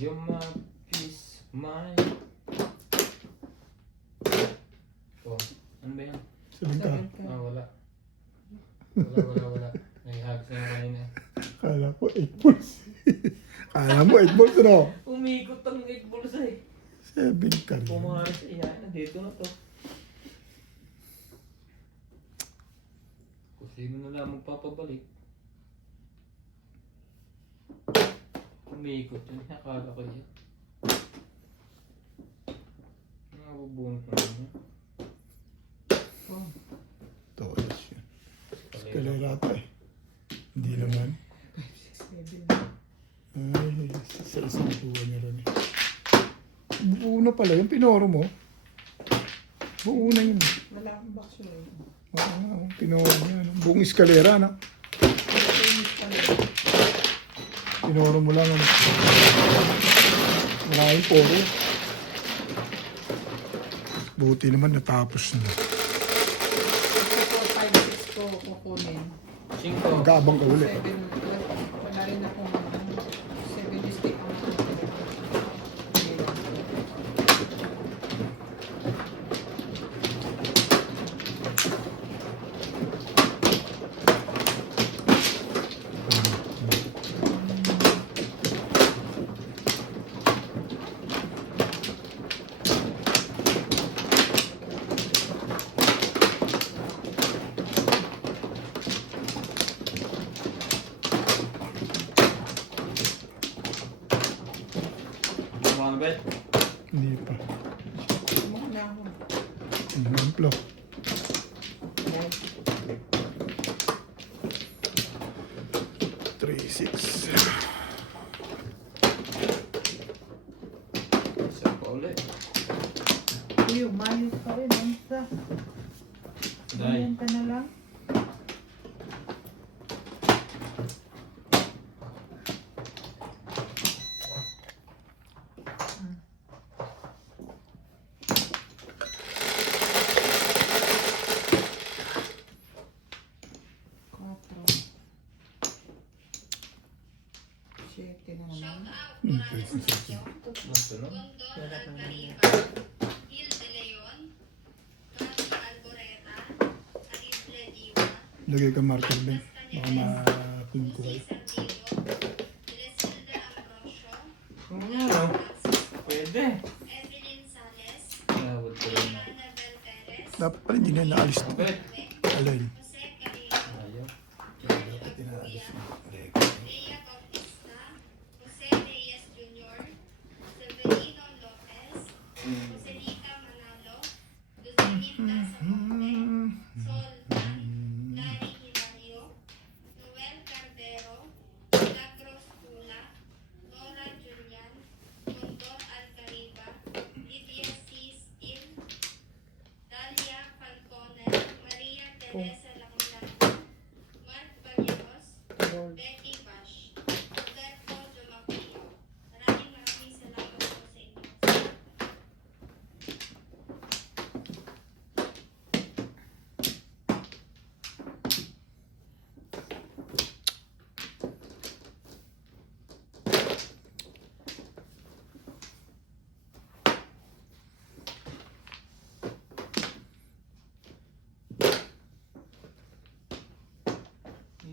You're my peace of mind. Oh, ano ba yan? Sabi ka, Ah, wala. Wala. Nag-hags na yung kanina. kala ko 8 balls. Kala mo 8 balls, ano? Umikot ang 8 balls eh. 7 ka rin. Pumayos siya. Dito na to. Kung sino na lang magpapabalik. Umikot yun. Nakala ko yun. Nakabubunot na yun. Oh. Ito, alas yun. Eskalera ata eh. Hindi naman. 6, 7. Ay, sa isang buwan niya rin eh. Buo na pala yung pinoro mo. Buo na yun. Wala akong box yun. Oo, pinoro niya. Ano? Buong eskalera, na. Pinoro mo lang. Ano? Maraming poro. Buti naman natapos na. Ito 5, 6 ko kukunin. 5. Mag-aabang ka uli. 7, wala rin akong 7 stick ang kukunin. Mga bet. Hindi pa. Muna ako. Mamplo. Yan. 3-6. Isa pa ulit. Uy, umayos pa rin. Ansa. Dahil. Ayan ka na lang. Quatro. 7 na Shout naman. out Morales Sitio, Sunod. Condor Alcariba, Gil de Leon, Casi Alboreta, Arible Diwa, Lagay ka marker ba? Baka ma-pin ko kayo. Jose Sandino, Gresilda Ambrosio, Ano? Pwede. Evelyn Sales, Nawad ko rin. Annabel Perez, Dapat pala hindi na naalis to. Bet. Alin. Jose Carrillo, Ayaw. Aguya, Rhea Bautista, Jose Reyes Jr., Severino Lopez, Joselita Manalo, Lucinita Samonte, Sol Dan, Larry Hilario, Noel Cardero, Milagros Tula, Nora Julian, Condor Alcariba, Lydia C. Stil, Dalia Falconer, Maria Teresa Langilangan, Mark Balleros, Betty Bash, Roberto Jumapio. Maraming salamat po sa inyo.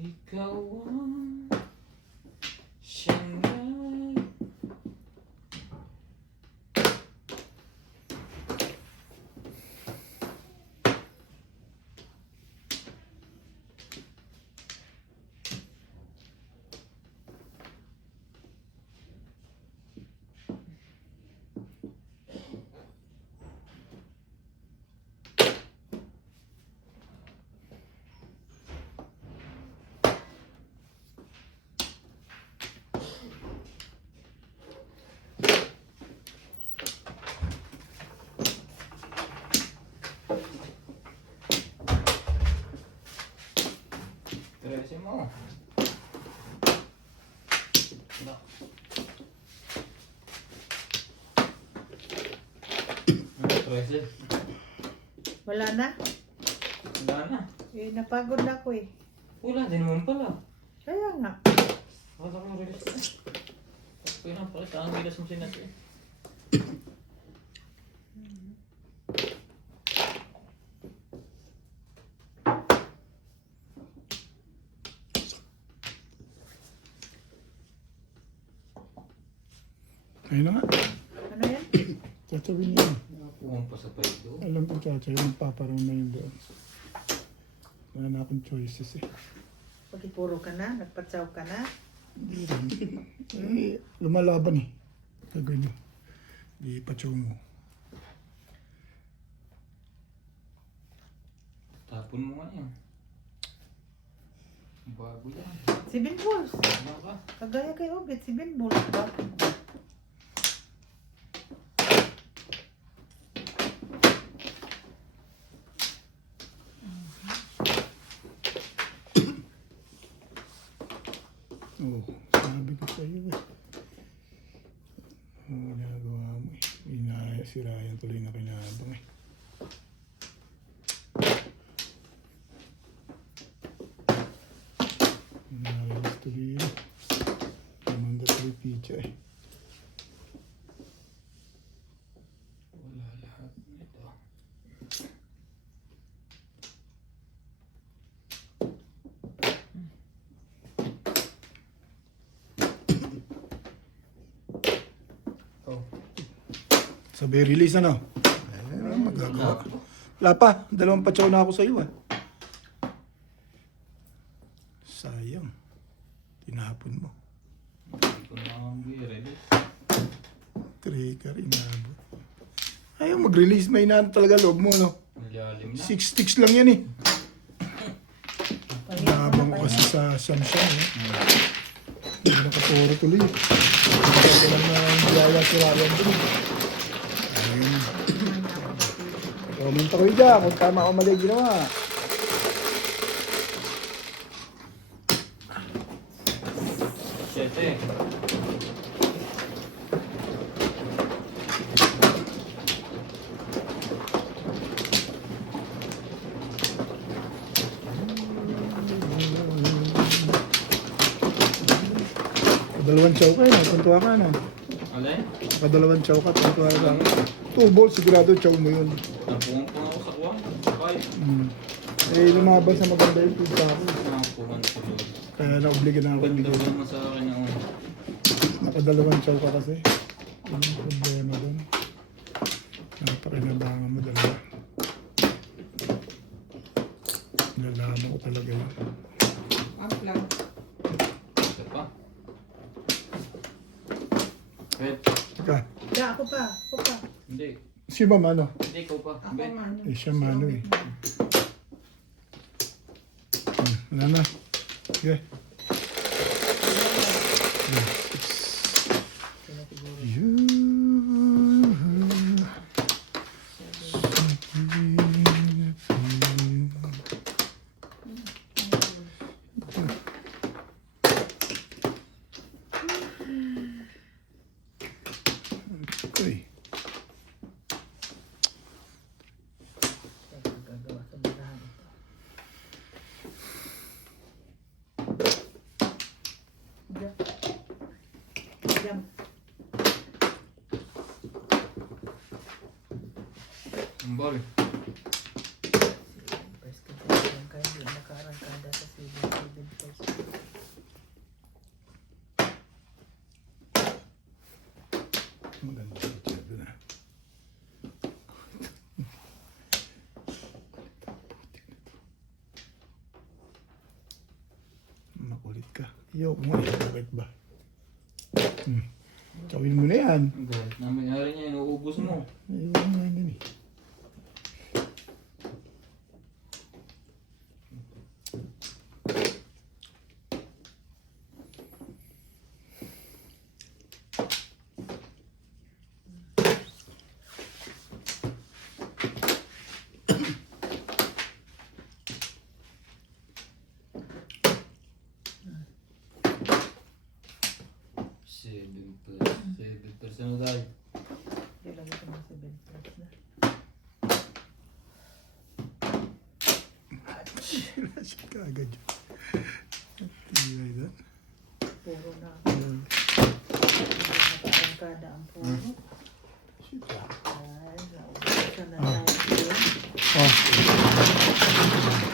Ikaw ang Shanghai. Trece mo. No. Trece. Wala na? Wala na. Eh, napagod na ako eh. Wala din naman pala. Kaya nga. Wala kang release na. Kaya na, pakita ang bilas mo sinati. Ayun na nga. Ano yan? Tatawin niya. Puhang pa sa paid doon. Alam ko tatawin. Magpaparoon na yun doon. Wala na akong choices eh. Pagkipuro ka na, nagpatsaw ka na. Hindi rin. Eh, lumalaban eh. Kagano. Di pacho mo. Tapon mo nga yan. Bago yan. 7 balls. Ano ka? Kagaya kay Obet, 7 balls. Bakit? Oo. Sabi ko sa iyo eh. Ang ginagawa mo eh. Si Ryan tuloy na kinabang eh. Narilis tuloy yun. Namanda tuloy pizza eh. Wala lahat nito. Oh. Sabi release ano? Eh, magagawa. Wala pa. 2 patsaw na ako sa iyo ah. Sayang. Tinapon mo. Hindi ko na ang ready. Trigger, inabot. Ayaw mag-release. May inaan talaga loob mo, no? Malalim na. 6 sticks lang yan eh. Nabang ko kasi sa Samsung eh. Hindi nakapuro tuloy. Hindi lang na yung biyaya si Ryan dun. Ayun. Comment ako yun dyan kung tama o mali ginawa. Siyete. Kadalawang chow ka yun. Tuntua ka na. Alay? Kadalawang chow ka. Tuntua ka. 2 balls sigurado chow mo yun. Napuhang pa ako sa kuwang. Five. Eh, lumabas na maganda yung pizza ko. Napuhang sa kuwang. Kaya na-obliga na ako. Ganda ba naman sa akin ang Nakadalawang chow ka kasi. Yun yung problema doon. Napakinabangan mo dalawa. Nalaman ko talaga yun. Up lang. isa pa. Wait. Teka, Hindi, ako pa. Ako pa. Hindi. si Ma'am ano? Hindi, ikaw pa. Ako Bet. man. Eh, siya mano eh. Wala na. Okay. Okay. Gagawa sa barahan ito. Diyan. Diyan. Ang ball. First ka sa diyan kayo. Hindi nakaarangkada sa 7 pesos. Maganda siya dyan doon ah. Makulit ka. Iyo, mo eh. Bakit ba? Chawin mo na yan. Ang ball. Namayari niya, inuubos mo. Ayun nga yun eh. Seven percent na tayo. Ilagay ko na 7 plus na. Sira siya kaagad yun. Tingnan yun. Puro na. Ayun. barkada ang puro. Shit, ah. Ay, naubusan na tayo. Oh,